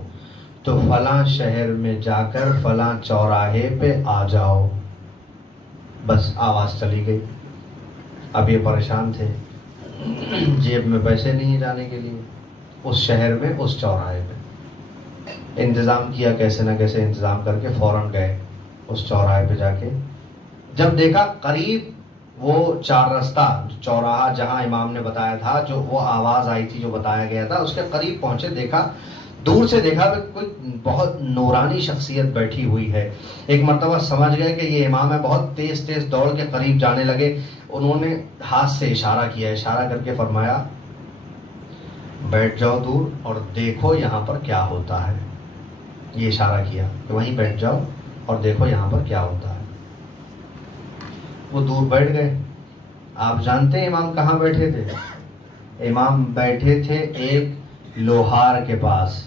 تو فلاں شہر میں جا کر فلاں چوراہے پہ آ جاؤ. بس آواز چلی گئی. اب یہ پریشان تھے, جیب میں پیسے نہیں جانے کے لیے. اس شہر میں اس چوراہے پہ انتظام کیا, کیسے نہ کیسے انتظام کر کے فوراً گئے اس چوراہے پہ. جا کے جب دیکھا قریب وہ 4 رستہ چوراہا جہاں امام نے بتایا تھا, جو وہ آواز آئی تھی جو بتایا گیا تھا, اس کے قریب پہنچے. دیکھا, دور سے دیکھا کوئی بہت نورانی شخصیت بیٹھی ہوئی ہے. ایک مرتبہ سمجھ گئے کہ یہ امام ہے. بہت تیز تیز دوڑ کے قریب جانے لگے. انہوں نے ہاتھ سے اشارہ کیا, اشارہ کر کے فرمایا بیٹھ جاؤ دور اور دیکھو یہاں پر کیا ہوتا ہے. یہ اشارہ کیا کہ وہیں بیٹھ جاؤ اور دیکھو یہاں پر کیا ہوتا ہے. وہ دور بیٹھ گئے. آپ جانتے ہیں امام کہاں بیٹھے تھے؟ امام بیٹھے تھے ایک لوہار کے پاس.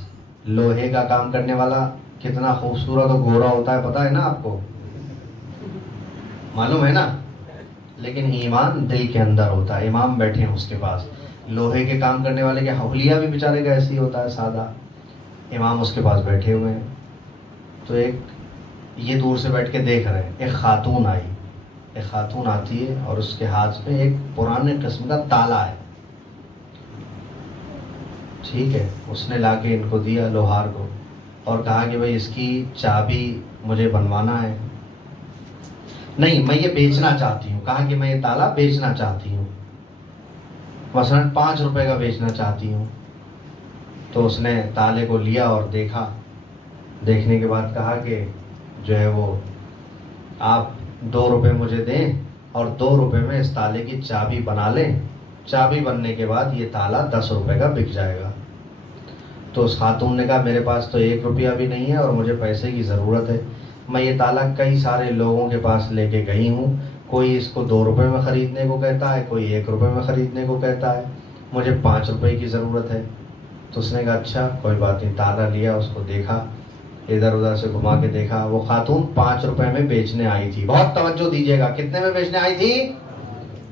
لوہے کا کام کرنے والا کتنا خوبصورت اور گورا ہوتا ہے, پتا ہے نا آپ کو, معلوم ہے نا. لیکن ایمان دل کے اندر ہوتا ہے. امام بیٹھے ہیں اس کے پاس. لوہے کے کام کرنے والے کے حولیہ بھی بیچارے کا ایسے ہی ہوتا ہے, سادہ. امام اس کے پاس بیٹھے ہوئے ہیں. تو ایک یہ دور سے بیٹھ کے دیکھ رہے ہیں. ایک خاتون آئی. ایک خاتون آتی ہے اور اس کے ہاتھ میں ایک پرانے قسم کا تالا ہے. ٹھیک ہے, اس نے لا کے ان کو دیا لوہار کو اور کہا کہ بھائی اس کی چابی مجھے بنوانا ہے. نہیں, میں یہ بیچنا چاہتی ہوں. کہا کہ میں یہ تالا بیچنا چاہتی ہوں, مثلا 5 روپے کا بیچنا چاہتی ہوں. تو اس نے تالے کو لیا اور دیکھا. دیکھنے کے بعد کہا کہ جو ہے وہ آپ 2 روپے مجھے دیں اور 2 روپے میں اس تالے کی چابی بنا لیں. چابی بننے کے بعد یہ تالا 10 روپے کا بک جائے گا. تو اس خاتون نے کہا میرے پاس تو 1 روپیہ بھی نہیں ہے اور مجھے پیسے کی ضرورت ہے. میں یہ تالا کئی سارے لوگوں کے پاس لے کے گئی ہوں. کوئی اس کو 2 روپے میں خریدنے کو کہتا ہے, کوئی 1 روپے میں خریدنے کو کہتا ہے. مجھے 5 روپے کی ضرورت ہے. تو اس نے کہا اچھا کوئی بات نہیں. تالا لیا, اس کو دیکھا, ادھر ادھر سے گھما کے دیکھا. وہ خاتون 5 روپے میں بیچنے آئی تھی. بہت توجہ دیجیے گا, کتنے میں بیچنے آئی تھی؟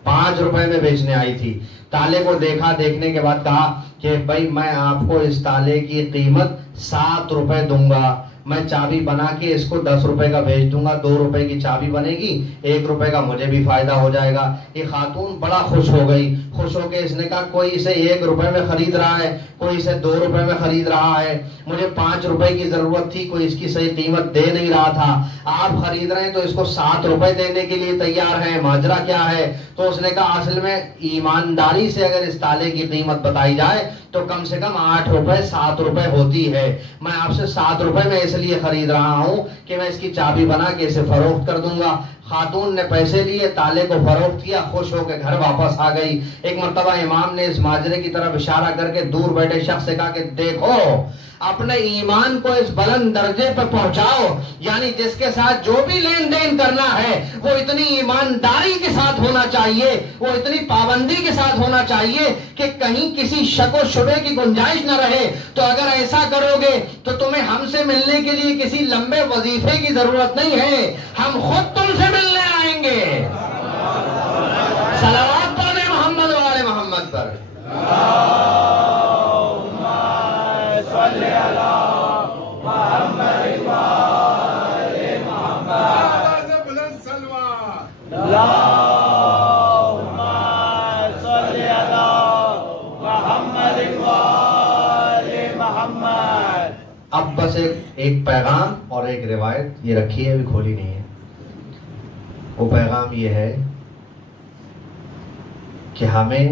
5 روپے میں بیچنے آئی تھی. تالے کو دیکھا, دیکھنے کے بعد کہا کہ بھائی میں آپ کو اس تالے کی قیمت 7 روپے دوں گا. میں چابی بنا کے اس کو 10 روپے کا بیچ دوں گا. 2 روپے کی چابی بنے گی, 1 روپے کا مجھے بھی فائدہ ہو جائے گا. یہ خاتون بڑا خوش ہو گئی. خوش ہو کے اس نے کہا کوئی اسے 1 روپے میں خرید رہا ہے, کوئی اسے 2 روپے میں خرید رہا ہے. مجھے 5 روپے کی ضرورت تھی, کوئی اس کی صحیح قیمت دے نہیں رہا تھا. آپ خرید رہے ہیں تو اس کو 7 روپے دینے کے لیے تیار ہیں. ماجرا کیا ہے؟ تو اس نے کہا اصل میں ایمانداری سے اگر اس تالے کی قیمت بتائی جائے تو کم سے کم 8 روپے 7 روپے ہوتی ہے. میں آپ سے 7 روپے میں اس لیے خرید رہا ہوں کہ میں اس کی چابی بنا کے اسے فروخت کر دوں گا. خاتون نے پیسے لیے, تالے کو فروخت کیا, خوش ہو کے گھر واپس آ گئی. ایک مرتبہ امام نے اس ماجرے کی طرف اشارہ کر کے دور بیٹھے شخص سے کہا کہ دیکھو اپنے ایمان کو اس بلند درجے پر پہنچاؤ, یعنی جس کے ساتھ جو بھی لین دین کرنا ہے وہ اتنی ایمانداری کے ساتھ ہونا چاہیے, وہ اتنی پابندی کے ساتھ ہونا چاہیے کہ کہیں کسی شک و شبے کی گنجائش نہ رہے. تو اگر ایسا کرو گے تو تمہیں ہم سے ملنے کے لیے کسی لمبے وظیفے کی ضرورت نہیں ہے, ہم خود تم سے ملنے آئیں گے. صلوات پڑھیں محمد والے محمد پر. اب بس ایک پیغام اور ایک روایت یہ رکھی ہے, ابھی کھولی نہیں ہے. وہ پیغام یہ ہے کہ ہمیں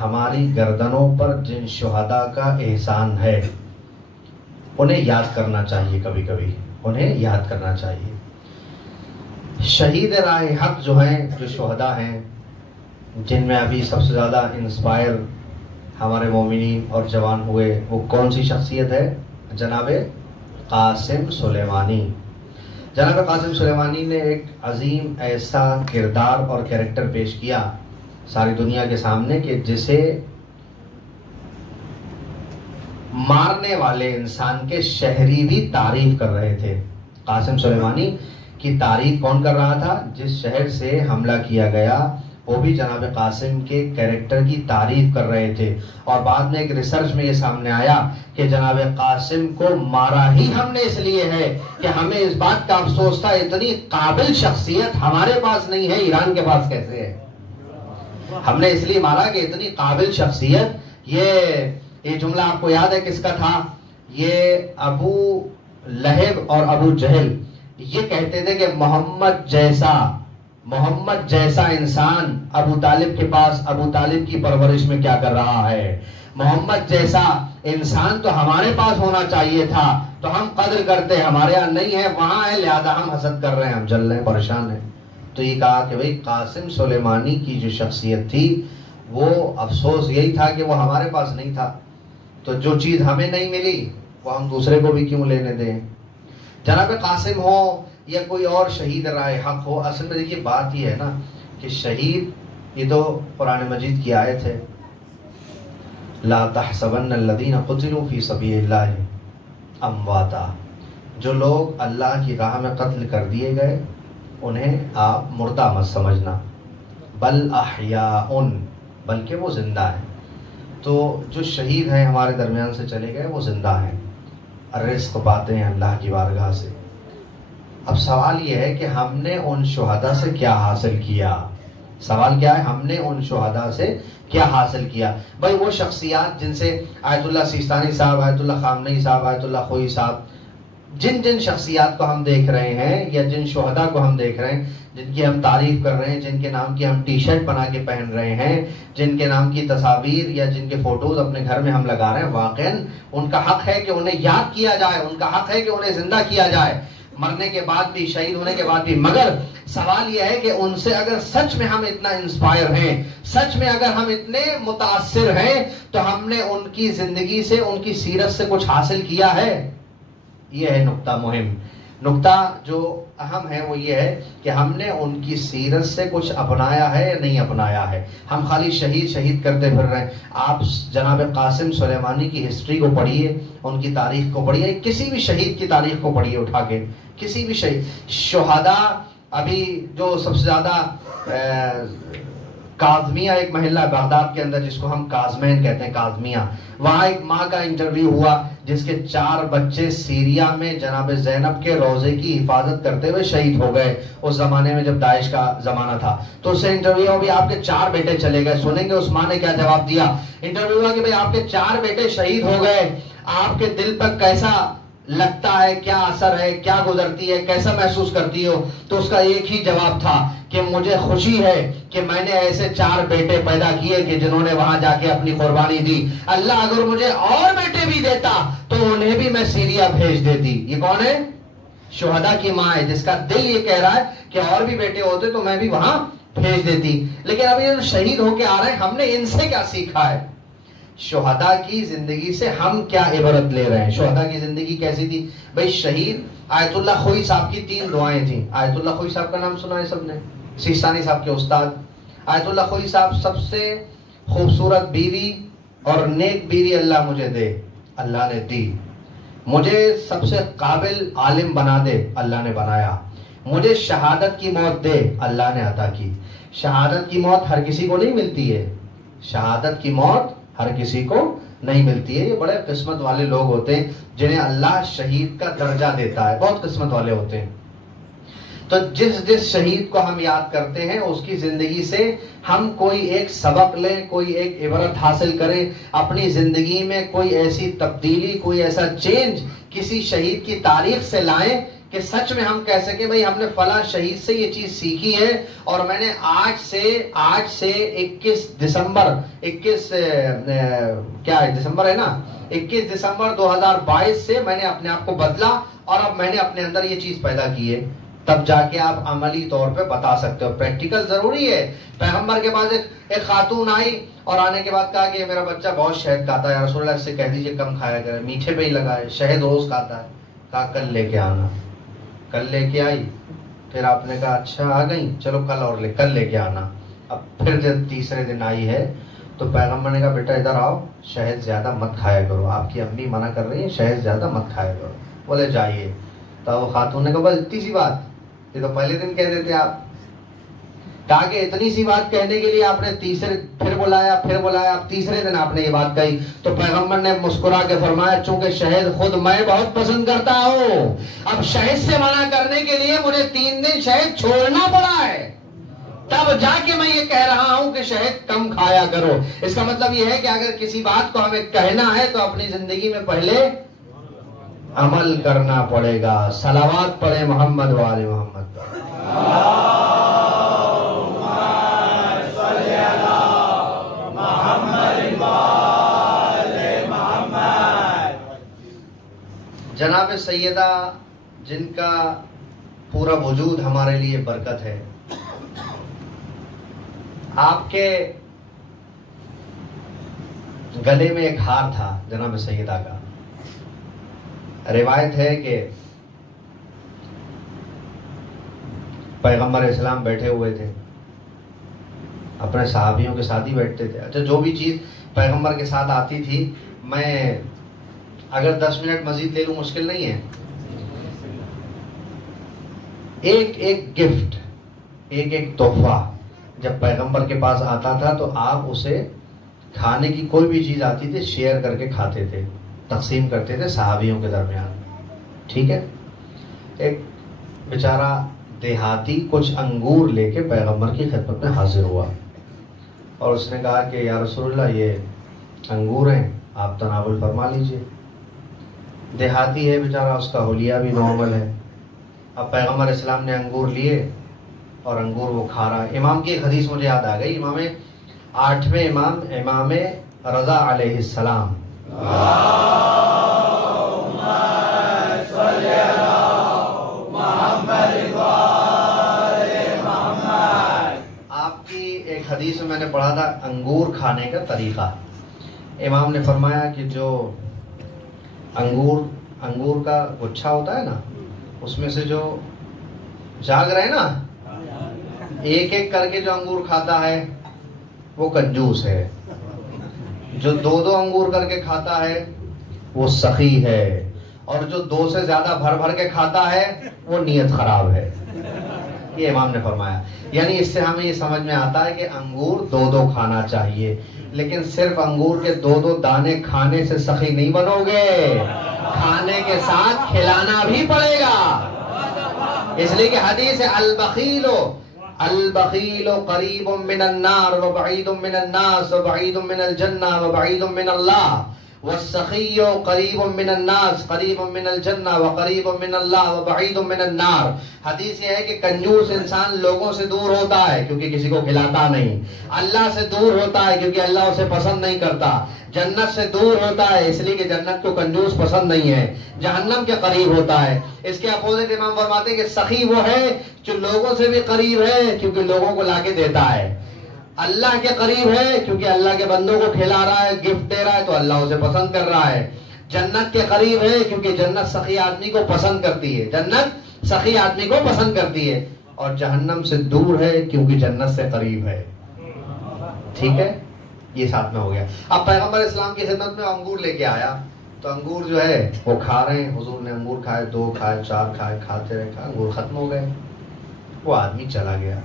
ہماری گردنوں پر جن شہداء کا احسان ہے انہیں یاد کرنا چاہیے. کبھی کبھی انہیں یاد کرنا چاہیے. شہید راہ حق جو ہیں, جو شہداء ہیں, جن میں ابھی سب سے زیادہ انسپائر ہمارے مومنین اور جوان ہوئے, وہ کون سی شخصیت ہے؟ جناب قاسم سلیمانی. جناب قاسم سلیمانی نے ایک عظیم ایسا کردار اور کیریکٹر پیش کیا ساری دنیا کے سامنے کہ جسے مارنے والے انسان کے شہری بھی تعریف کر رہے تھے. قاسم سلیمانی کی تعریف کون کر رہا تھا؟ جس شہر سے حملہ کیا گیا وہ بھی جناب قاسم کے کیریکٹر کی تعریف کر رہے تھے، اور بعد میں ایک ریسرچ میں یہ سامنے آیا کہ جناب قاسم کو مارا ہی ہم نے اس لیے ہے کہ ہمیں اس بات کا افسوس تھا اتنی قابل شخصیت ہمارے پاس نہیں ہے، ایران کے پاس کیسے ہے؟ ہم نے اس لیے مارا کہ اتنی قابل شخصیت۔ یہ جملہ آپ کو یاد ہے کس کا تھا؟ یہ ابو لہب اور ابو جہل یہ کہتے تھے کہ محمد جیسا انسان ابو طالب کے پاس ابو طالب کی پرورش میں کیا کر رہا ہے، محمد جیسا انسان تو ہمارے پاس ہونا چاہیے تھا، تو ہم قدر کرتے، ہمارے یہاں نہیں ہے، وہاں ہے، لہذا ہم حسد کر رہے ہیں، ہم جل رہے ہیں، پریشان ہیں۔ تو یہ کہا کہ بھئی قاسم سلیمانی کی جو شخصیت تھی وہ افسوس یہی تھا کہ وہ ہمارے پاس نہیں تھا، تو جو چیز ہمیں نہیں ملی وہ ہم دوسرے کو بھی کیوں لینے دیں۔ جناب قاسم ہو یا کوئی اور شہید رائے حق ہو، اصل میں دیکھیے بات یہ ہے نا کہ شہید، یہ تو قرآن مجید کی آیت ہے، لا تحسبن الذین قتلوا فی سبیل اللہ امواتا، جو لوگ اللہ کی راہ میں قتل کر دیے گئے انہیں آپ مردہ مت سمجھنا، بل احیاء، بلکہ وہ زندہ ہیں۔ تو جو شہید ہیں ہمارے درمیان سے چلے گئے وہ زندہ ہیں، رزق پاتے ہیں اللہ کی بارگاہ سے۔ اب سوال یہ ہے کہ ہم نے ان شہداء سے کیا حاصل کیا؟ سوال کیا ہے؟ ہم نے ان شہداء سے کیا حاصل کیا؟ بھائی وہ شخصیات جن سے آیت اللہ سیستانی صاحب، آیت اللہ خامنئی صاحب، آیت اللہ خوئی صاحب، جن شخصیات کو ہم دیکھ رہے ہیں یا جن شہداء کو ہم دیکھ رہے ہیں، جن کی ہم تعریف کر رہے ہیں، جن کے نام کی ہم ٹی شرٹ بنا کے پہن رہے ہیں، جن کے نام کی تصاویر یا جن کے فوٹوز اپنے گھر میں ہم لگا رہے ہیں، واقعاً ان کا حق ہے کہ انہیں یاد کیا جائے، ان کا حق ہے کہ انہیں زندہ کیا جائے، مرنے کے بعد بھی، شہید ہونے کے بعد بھی۔ مگر سوال یہ ہے کہ ان سے اگر سچ میں ہم اتنا انسپائر ہیں، سچ میں اگر ہم اتنے متاثر ہیں، تو ہم نے ان کی زندگی سے، ان کی سیرت سے کچھ حاصل کیا ہے؟ یہ ہے نقطہ مہم۔ نقطہ جو اہم ہے وہ یہ ہے کہ ہم نے ان کی سیرت سے کچھ اپنایا ہے یا نہیں اپنایا ہے۔ ہم خالی شہید کرتے پھر رہے ہیں۔ آپ جناب قاسم سلیمانی کی ہسٹری کو پڑھیے، ان کی تاریخ کو پڑھیے، کسی بھی شہید کی تاریخ کو پڑھیے اٹھا کے، کسی بھی شہداء۔ ابھی جو سب سے زیادہ کاظمیہ ایک محلہ بغداد کے اندر جس کو ہم کاظمین کہتے ہیں، کاظمیہ، وہاں ایک ماں کا انٹرویو ہوا جس کے 4 بچے سیریا میں جناب زینب کے روضے کی حفاظت کرتے ہوئے شہید ہو گئے، اس زمانے میں جب داعش کا زمانہ تھا۔ تو اس سے انٹرویو ہوا، بھی آپ کے 4 بیٹے چلے گئے، سنیں گے اس ماں نے کیا جواب دیا۔ انٹرویو ہوا کہ بھئی آپ کے 4 بیٹے شہید ہو گئے، آپ کے دل پر کیسا لگتا ہے، کیا اثر ہے، کیا گزرتی ہے، کیسا محسوس کرتی ہو؟ تو اس کا ایک ہی جواب تھا کہ مجھے خوشی ہے کہ میں نے ایسے 4 بیٹے پیدا کیے کہ جنہوں نے وہاں جا کے اپنی قربانی دی۔ اللہ اگر مجھے اور بیٹے بھی دیتا تو انہیں بھی میں سیریا بھیج دیتی۔ یہ کون ہے؟ شہداء کی ماں ہے، جس کا دل یہ کہہ رہا ہے کہ اور بھی بیٹے ہوتے تو میں بھی وہاں بھیج دیتی۔ لیکن اب یہ شہید ہو کے آ رہے ہیں، ہم نے ان سے کیا سیکھا ہے؟ شہداء کی زندگی سے ہم کیا عبرت لے رہے ہیں؟ شہداء کی زندگی کیسی تھی؟ بھئی شہید آیت اللہ خوئی صاحب کی 3 دعائیں تھیں۔ آیت اللہ خوئی صاحب کا نام سنا ہے سب نے؟ سیستانی صاحب کے استاد آیت اللہ خوئی صاحب، سب سے خوبصورت بیوی اور نیک بیوی اللہ مجھے دے، اللہ نے دی۔ مجھے سب سے قابل عالم بنا دے، اللہ نے بنایا۔ مجھے شہادت کی موت دے، اللہ نے عطا کی۔ شہادت کی موت ہر کسی کو نہیں ملتی ہے، شہادت کی موت ہر کسی کو نہیں ملتی ہے۔ یہ بڑے قسمت والے لوگ ہوتے ہیں جنہیں اللہ شہید کا درجہ دیتا ہے، بہت قسمت والے ہوتے ہیں۔ تو جس شہید کو ہم یاد کرتے ہیں اس کی زندگی سے ہم کوئی ایک سبق لیں، کوئی ایک عبرت حاصل کریں، اپنی زندگی میں کوئی ایسی تبدیلی، کوئی ایسا چینج کسی شہید کی تاریخ سے لائیں کہ سچ میں ہم کہہ سکیں بھئی ہم نے فلاں شہید سے یہ چیز سیکھی ہے، اور میں نے آج سے 21 دسمبر 2022 سے میں نے اپنے آپ کو بدلا، اور اب میں نے اپنے اندر یہ چیز پیدا کی ہے۔ تب جا کے آپ عملی طور پہ بتا سکتے ہو۔ پریکٹیکل ضروری ہے۔ پیغمبر کے پاس ایک خاتون آئی اور آنے کے بعد کہا کہ میرا بچہ بہت شہد کھاتا ہے، یا رسول اللہ سے کہہ دیجئے کم کھایا کرے، میٹھے پہ ہی لگائے، شہد روز کھاتا ہے۔ کہا کل لے کے آنا۔ کل لے کے آئی، پھر آپ نے کہا اچھا آ گئی، چلو کل لے کے آنا۔ اب پھر جب تیسرے دن آئی ہے تو پیغمبر نے کہا بیٹا ادھر آؤ، شہد زیادہ مت کھایا کرو، آپ کی امی منع کر رہی ہے، شہد زیادہ مت کھایا کرو۔ بولے جائیے۔ تو وہ خاتون نے کہا بس اتنی سی بات، یہ تو پہلے دن کہہ دیتے آپ۔ کہا کہ اتنی سی بات کہنے کے لیے آپ نے پھر بلایا، اب تیسرے دن آپ نے یہ بات کہی. تو پیغمبر نے مسکرا کے فرمایا چونکہ شہد خود میں بہت پسند کرتا ہوں، اب شہد سے منع کرنے کے لیے مجھے 3 دن شہد چھوڑنا پڑا ہے، تب جا کے میں یہ کہہ رہا ہوں کہ شہد کم کھایا کرو. اس کا مطلب یہ ہے کہ اگر کسی بات کو ہمیں کہنا ہے تو اپنی زندگی میں پہلے عمل کرنا پڑے گا. صلوات پڑھیں محمد وآل محمد پر. جناب سیدہ جن کا پورا وجود ہمارے لیے برکت ہے، آپ کے گلے میں ایک ہار تھا جناب سیدہ کا. روایت ہے کہ پیغمبر اسلام بیٹھے ہوئے تھے، اپنے صحابیوں کے ساتھ ہی بیٹھتے تھے. اچھا، جو بھی چیز پیغمبر کے ساتھ آتی تھی، میں اگر 10 منٹ مزید لے لوں مشکل نہیں ہے. ایک گفٹ، ایک تحفہ جب پیغمبر کے پاس آتا تھا تو آپ اسے کھانے کی کوئی بھی چیز آتی تھی شیئر کر کے کھاتے تھے، تقسیم کرتے تھے صحابیوں کے درمیان. ٹھیک ہے. ایک بیچارہ دیہاتی کچھ انگور لے کے پیغمبر کی خدمت میں حاضر ہوا اور اس نے کہا کہ یا رسول اللہ یہ انگور ہیں، آپ تناول فرما لیجئے. دیہاتی ہے بیچارہ، اس کا حلیہ بھی نارمل ہے. اب پیغمبر اسلام نے انگور لیے اور انگور وہ کھا رہا ہے. امام کی ایک حدیث مجھے یاد آ گئی. امام 8ویں امام رضا علیہ السلام، آپ کی ایک حدیث میں نے پڑھا تھا انگور کھانے کا طریقہ. امام نے فرمایا کہ جو انگور کا گچھا ہوتا ہے نا، اس میں سے جو جاگ رہے نا، ایک ایک کر کے جو انگور کھاتا ہے وہ کنجوس ہے. جو 2 انگور کر کے کھاتا ہے وہ سخی ہے، اور جو 2 سے زیادہ بھر کے کھاتا ہے وہ نیت خراب ہے. یہ امام نے فرمایا. یعنی اس سے ہمیں یہ سمجھ میں آتا ہے کہ انگور 2 کھانا چاہیے، لیکن صرف انگور کے 2 دانے کھانے سے سخی نہیں بنو گے، کھانے کے ساتھ کھلانا بھی پڑے گا. اس لیے کہ حدیث البخیل قریب من النار وبعید من الناس وبعید من الجنہ وبعید من اللہ، والسخی قریب من الناس قریب من الجنہ وقریب من اللہ وبعید من النار. حدیث یہ ہے کہ کنجوس انسان لوگوں سے دور ہوتا ہے کیونکہ کسی کو کھلاتا نہیں، اللہ سے دور ہوتا ہے کیونکہ اللہ اسے پسند نہیں کرتا، جنت سے دور ہوتا ہے اس لیے کہ جنت کو کنجوس پسند نہیں ہے، جہنم کے قریب ہوتا ہے. اس کے اپوزٹ امام فرماتے ہیں کہ سخی وہ ہے جو لوگوں سے بھی قریب ہے کیونکہ لوگوں کو لا کے دیتا ہے، اللہ کے قریب ہے کیونکہ اللہ کے بندوں کو کھلا رہا ہے، گفٹ دے رہا ہے تو اللہ اسے پسند کر رہا ہے. جنت کے قریب ہے کیونکہ جنت سخی آدمی کو پسند کرتی ہے، جنت سخی آدمی کو پسند کرتی ہے. اور جہنم سے دور ہے کیونکہ جنت سے قریب ہے. ٹھیک ہے، یہ ساتھ میں ہو گیا. اب پیغمبر اسلام کی خدمت میں انگور لے کے آیا تو انگور جو ہے وہ کھا رہے ہیں. حضور نے انگور کھائے، 2 کھائے، 4 کھائے، کھاتے رہے، انگور ختم ہو گئے. وہ آدمی چلا گیا.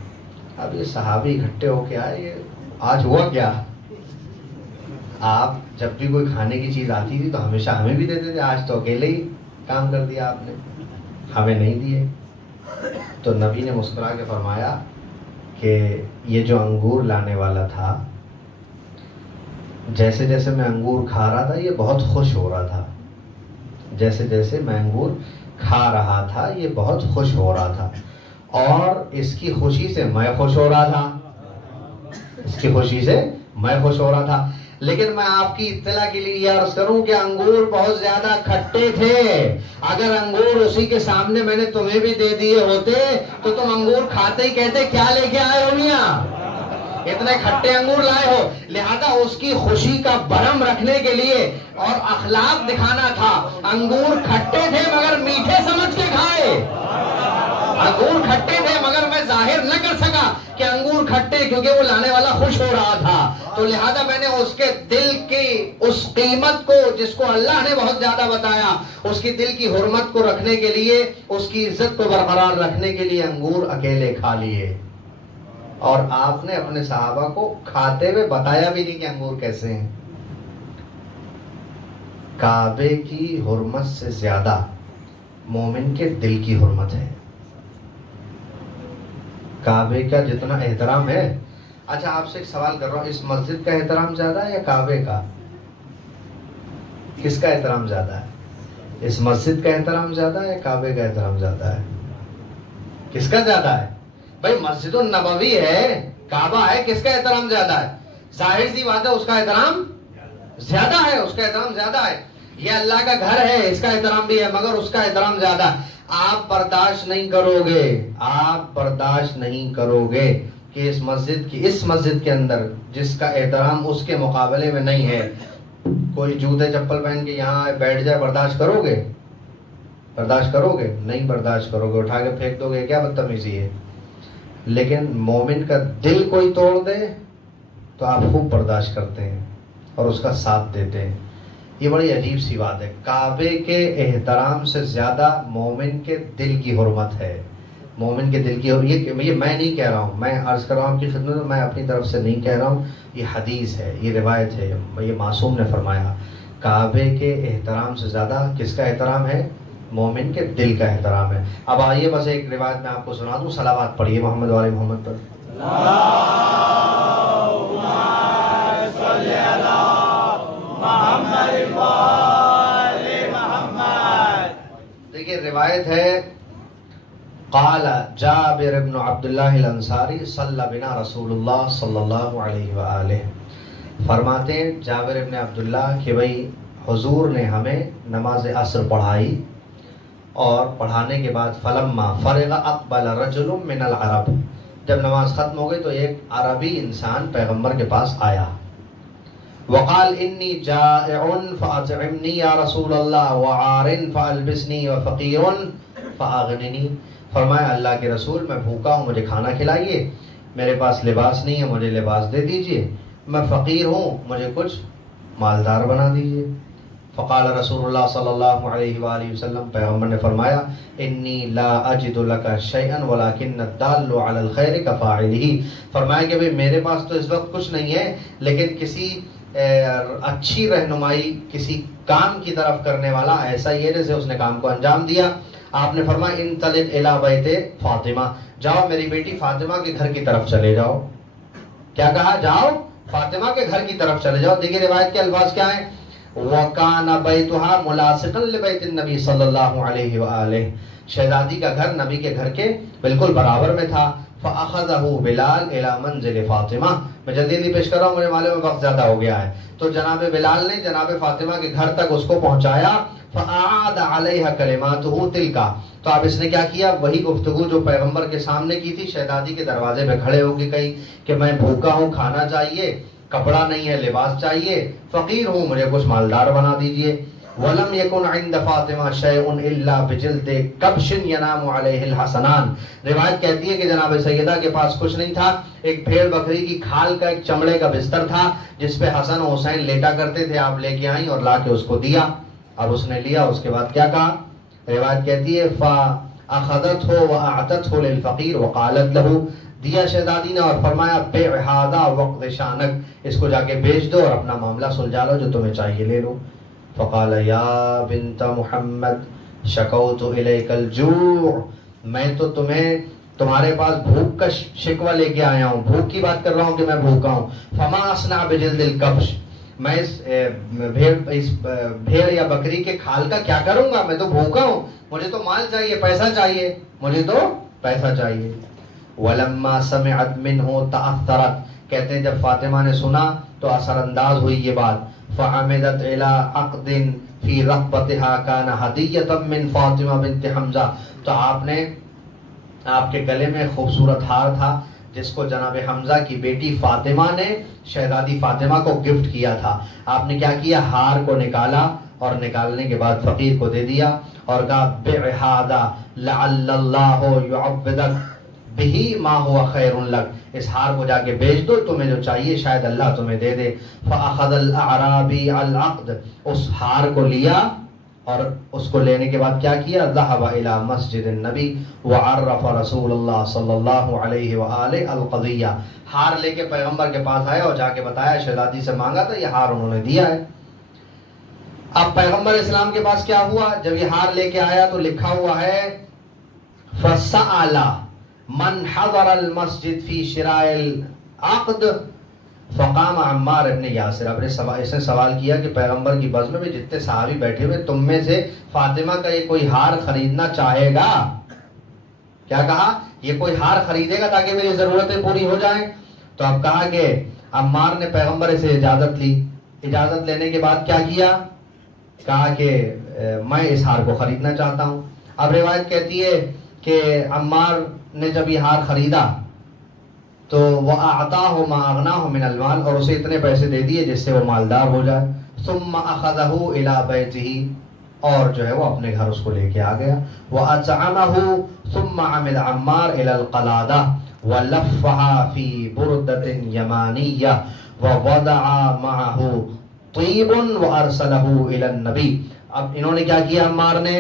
اب یہ صحابی اکٹھے ہو کے آئے، یہ آج ہوا کیا؟ آپ جب بھی کوئی کھانے کی چیز آتی تھی تو ہمیشہ ہمیں بھی دیتے تھے، آج تو اکیلے ہی کام کر دیا آپ نے، ہمیں نہیں دیے. تو نبی نے مسکرا کے فرمایا کہ یہ جو انگور لانے والا تھا، جیسے جیسے میں انگور کھا رہا تھا یہ بہت خوش ہو رہا تھا، جیسے جیسے میں انگور کھا رہا تھا یہ بہت خوش ہو رہا تھا، اور اس کی خوشی سے میں خوش ہو رہا تھا، اس کی خوشی سے میں خوش ہو رہا تھا. لیکن میں آپ کی اطلاع کے لیے یہ عرض کروں کہ انگور بہت زیادہ کھٹے تھے. اگر انگور اسی کے سامنے میں نے تمہیں بھی دے دیے ہوتے تو تم انگور کھاتے ہی کہتے کیا لے کے آئے ہو میاں، اتنے کھٹے انگور لائے ہو. لہذا اس کی خوشی کا برہم رکھنے کے لیے اور اخلاق دکھانا تھا. انگور کھٹے تھے مگر میٹھے سمجھ کے کھائے، انگور کھٹے تھے مگر میں ظاہر نہ کر سکا کہ انگور کھٹے، کیونکہ وہ لانے والا خوش ہو رہا تھا. تو لہذا میں نے اس کے دل کی اس قیمت کو جس کو اللہ نے بہت زیادہ بتایا، اس کی دل کی حرمت کو رکھنے کے لیے، اس کی عزت کو برقرار رکھنے کے لیے انگور اکیلے کھا لیے. اور آپ نے اپنے صحابہ کو کھاتے ہوئے بتایا بھی نہیں کہ انگور کیسے ہیں. کعبے کی حرمت سے زیادہ مومن کے دل کی حرمت ہے. کعبے کا جتنا احترام ہے. اچھا آپ سے ایک سوال کر رہا ہوں, اس مسجد کا احترام زیادہ ہے یا کعبے کا؟ کس کا احترام زیادہ ہے؟ اس مسجد کا احترام زیادہ ہے یا کعبے کا احترام زیادہ ہے؟ کس کا زیادہ ہے بھائی؟ مسجد النبوی ہے, کعبہ ہے, کس کا احترام زیادہ ہے؟ ظاہر سی بات ہے اس کا احترام زیادہ ہے, اس کا احترام زیادہ ہے. یہ اللہ کا گھر ہے, اس کا احترام بھی ہے, مگر اس کا احترام زیادہ ہے. آپ برداشت نہیں کرو گے, آپ برداشت نہیں کرو گے کہ اس مسجد کے اندر جس کا احترام اس کے مقابلے میں نہیں ہے, کوئی جوتے چپل پہن کے یہاں بیٹھ جائے. برداشت کرو گے؟ برداشت کرو گے؟ نہیں برداشت کرو گے, اٹھا کے پھینک دو گے. کیا بدتمیزی ہے. لیکن مومن کا دل کوئی توڑ دے تو آپ خوب برداشت کرتے ہیں اور اس کا ساتھ دیتے ہیں. یہ بڑی عجیب سی بات ہے. کعبے کے احترام سے زیادہ مومن کے دل کی حرمت ہے. مومن کے دل کی, اور یہ میں نہیں کہہ رہا ہوں, میں عرض کر رہا ہوں آپ کی خدمت میں, میں اپنی طرف سے نہیں کہہ رہا ہوں. یہ حدیث ہے, یہ روایت ہے, یہ معصوم نے فرمایا. کعبے کے احترام سے زیادہ کس کا احترام ہے؟ مومن کے دل کا احترام ہے. اب آئیے بس ایک روایت میں آپ کو سنا دوں. صلوات پڑھیے محمد والے محمد پر. دیکھیے روایت ہے, قال جابر بن عبداللہ الانصاری صلی بنا رسول اللہ صلی اللہ علیہ وآلہ. فرماتے ہیں جابر بن عبداللہ کہ بھئی حضور نے ہمیں نماز عصر پڑھائی, اور پڑھانے کے بعد فلما فرغ اقبل رجل من العرب, جب نماز ختم ہو گئی تو ایک عربی انسان پیغمبر کے پاس آیا. وقال انی جائع فاطعمنی یا رسول اللہ وعار فالبسنی وفقیر فاغننی. فرمایا اللہ کے رسول میں بھوکا ہوں, مجھے کھانا کھلائیے, میرے پاس لباس نہیں ہے, مجھے لباس دے دیجئے, میں فقیر ہوں, مجھے کچھ مالدار بنا دیجئے. فقال رسول اللہ صلی اللہ علیہ وآلہ وسلم, پیغمبر نے فرمایا انی لا اجد لک شیئا ولکن الدال علی الخیر کفاعلہ. فرمایا کہ میرے پاس تو اس وقت کچھ نہیں ہے, لیکن کسی اچھی رہنمائی کسی کام کی طرف کرنے والا ایسا ہی ہے جیسے اس نے کام کو انجام دیا. آپ نے فرمایا انطلق الی بیت فاطمہ, جاؤ میری بیٹی فاطمہ کے گھر کی طرف چلے جاؤ. کیا کہا؟ جاؤ فاطمہ کے گھر کی طرف چلے جاؤ. دیکھیے روایت کے الفاظ کیا ہیں, وَكَانَ بَيْتُهَا مُلَاصِقًا لِبَيْتِ النَّبِي صلی اللہ علیہ وآلہ. شہزادی کا گھر نبی کے گھر کے بالکل برابر میں تھا. فَأَخَذَهُ بِلَالْ إِلَى مَنْزِلِ فاطمہ. میں جلدی پیش کر رہا ہوں, مجھے معلوم ہے وقت زیادہ ہو گیا ہے. تو جناب بلال نے جناب فاطمہ کے گھر تک اس کو پہنچایا. فَأَعَادَ عَلَيْهَا كَلِمَاتُهُ تِلْكَ. تو اب اس نے کیا کیا, وہی گفتگو جو پیغمبر کے سامنے کی تھی, شہزادی کے دروازے پہ کھڑے ہو کے کہی کہ میں بھوکا ہوں, کھانا چاہیے, کپڑا نہیں ہے, لباس چاہیے, فقیر ہوں, مجھے کچھ مالدار بنا دیجئے. وَلَمْ يَكُنْ عِنْدَ فَاطِمَةَ شَيْءٌ إِلَّا بِجِلْدِ كَبْشٍ يَنَامُ عَلَيْهِ الْحَسَنَانِ. روایت کہتی ہے کہ جناب سیدہ کے پاس کچھ نہیں تھا, ایک بھیڑ بکری کی کھال کا ایک چمڑے کا بستر تھا جس پہ حسن و حسین لیٹا کرتے تھے. آپ لے کے آئیں اور لا کے اس کو دیا. اب اس نے لیا, اس کے بعد کیا کہا؟ روایت کہتی ہے فَأَخَذَتْهُ وَأَعْتَتْهُ لِلْفَقِيرِ وَقَالَتْ لَهُ. دیا شہزادی نے اور فرمایا بِعْ هَذَا وَقْضِ شَأْنَكَ, اس کو جا کے بیچ دو اور اپنا معاملہ سلجھا لو, جو تمہیں چاہیے لے لو. فقال یا بنت محمد شکوت الیک الجوع. میں تو تمہارے پاس بھوک کا شکوہ لے کے آیا ہوں, بھوک کی بات کر رہا ہوں کہ میں بھوکا ہوں. فما اصنع بجلد الکبش. میں اس بھیڑ یا بکری کے کھال کا کیا کروں گا, میں تو بھوکا ہوں, مجھے تو مال چاہیے, پیسہ چاہیے, مجھے تو پیسہ چاہیے. ولما سمعت منه تأثرت. کہتے ہیں جب فاطمہ نے سنا تو اثر انداز ہوئی یہ بات. فعمدت الى عقد فی رقبتها كان هدیة من فاطمہ بنت حمزہ. تو آپ کے گلے میں خوبصورت ہار تھا جس کو جناب حمزہ کی بیٹی فاطمہ نے شہزادی فاطمہ کو گفٹ کیا تھا. آپ نے کیا کیا, ہار کو نکالا اور نکالنے کے بعد فقیر کو دے دیا اور کہا بِعْ هَذَا لَعَلَّ اللَّهُ يُعَوِّضَكَ بِهِ مَا هُوَ خَيْرٌ لَكَ. اس ہار کو جا کے بیچ دو, تمہیں جو چاہیے شاید اللہ تمہیں دے دے. فَأَخَذَ الْأَعْرَابِيُّ الْعَقْدَ. اس ہار کو لیا اور اس کو لینے کے بعد کیا کیا؟ ذهب الى مسجد النبی وعرف رسول اللہ صلی اللہ علیہ وآلہ القضیہ، ہار لے کے پیغمبر کے پاس آئے اور جا کے بتایا، شہزادی سے مانگا تھا، یہ ہار انہوں نے دیا ہے۔ اب پیغمبر اسلام کے پاس کیا ہوا؟ جب یہ ہار لے کے آیا تو لکھا ہوا ہے فَسَأَلَ مَنْ حَضَرَ الْمَسْجِدْ فِي شِرَاءِ الْعَقْدِ فقام عمار ابن یاسر۔ اب اس نے سوال کیا کہ پیغمبر کی بزم میں جتنے صحابی بیٹھے ہوئے، تم میں سے فاطمہ کا یہ کوئی ہار خریدنا چاہے گا؟ کیا کہا؟ یہ کوئی ہار خریدے گا تاکہ میری ضرورتیں پوری ہو جائیں؟ تو اب کہا کہ عمار نے پیغمبر سے اجازت لی، اجازت لینے کے بعد کیا کیا؟ کہا کہ میں اس ہار کو خریدنا چاہتا ہوں۔ اب روایت کہتی ہے کہ عمار نے جب یہ ہار خریدا تو وَأَعْطَاهُ مَا أَغْنَاهُ مِنَ الْمَالِ، اور اسے اتنے پیسے دے دیے جس سے وہ مالدار ہو جائے۔ ثُمَّ أَخَذَهُ إِلَى بَيْتِهِ، اور جو ہے وہ اپنے گھر اس کو لے کے آ گیا۔ وَأَطْعَمَهُ ثُمَّ عَمِدَ عَمَّارُ إِلَى الْقَلَادَةِ وَلَفَّهَا فِي بُرْدَةٍ يَمَانِيَّةٍ وَوَضَعَ مَعَهُ طِيبٌ وَأَرْسَلَهُ إِلَى النَّبِيِّ۔ اب انہوں نے کیا کیا؟ عمار نے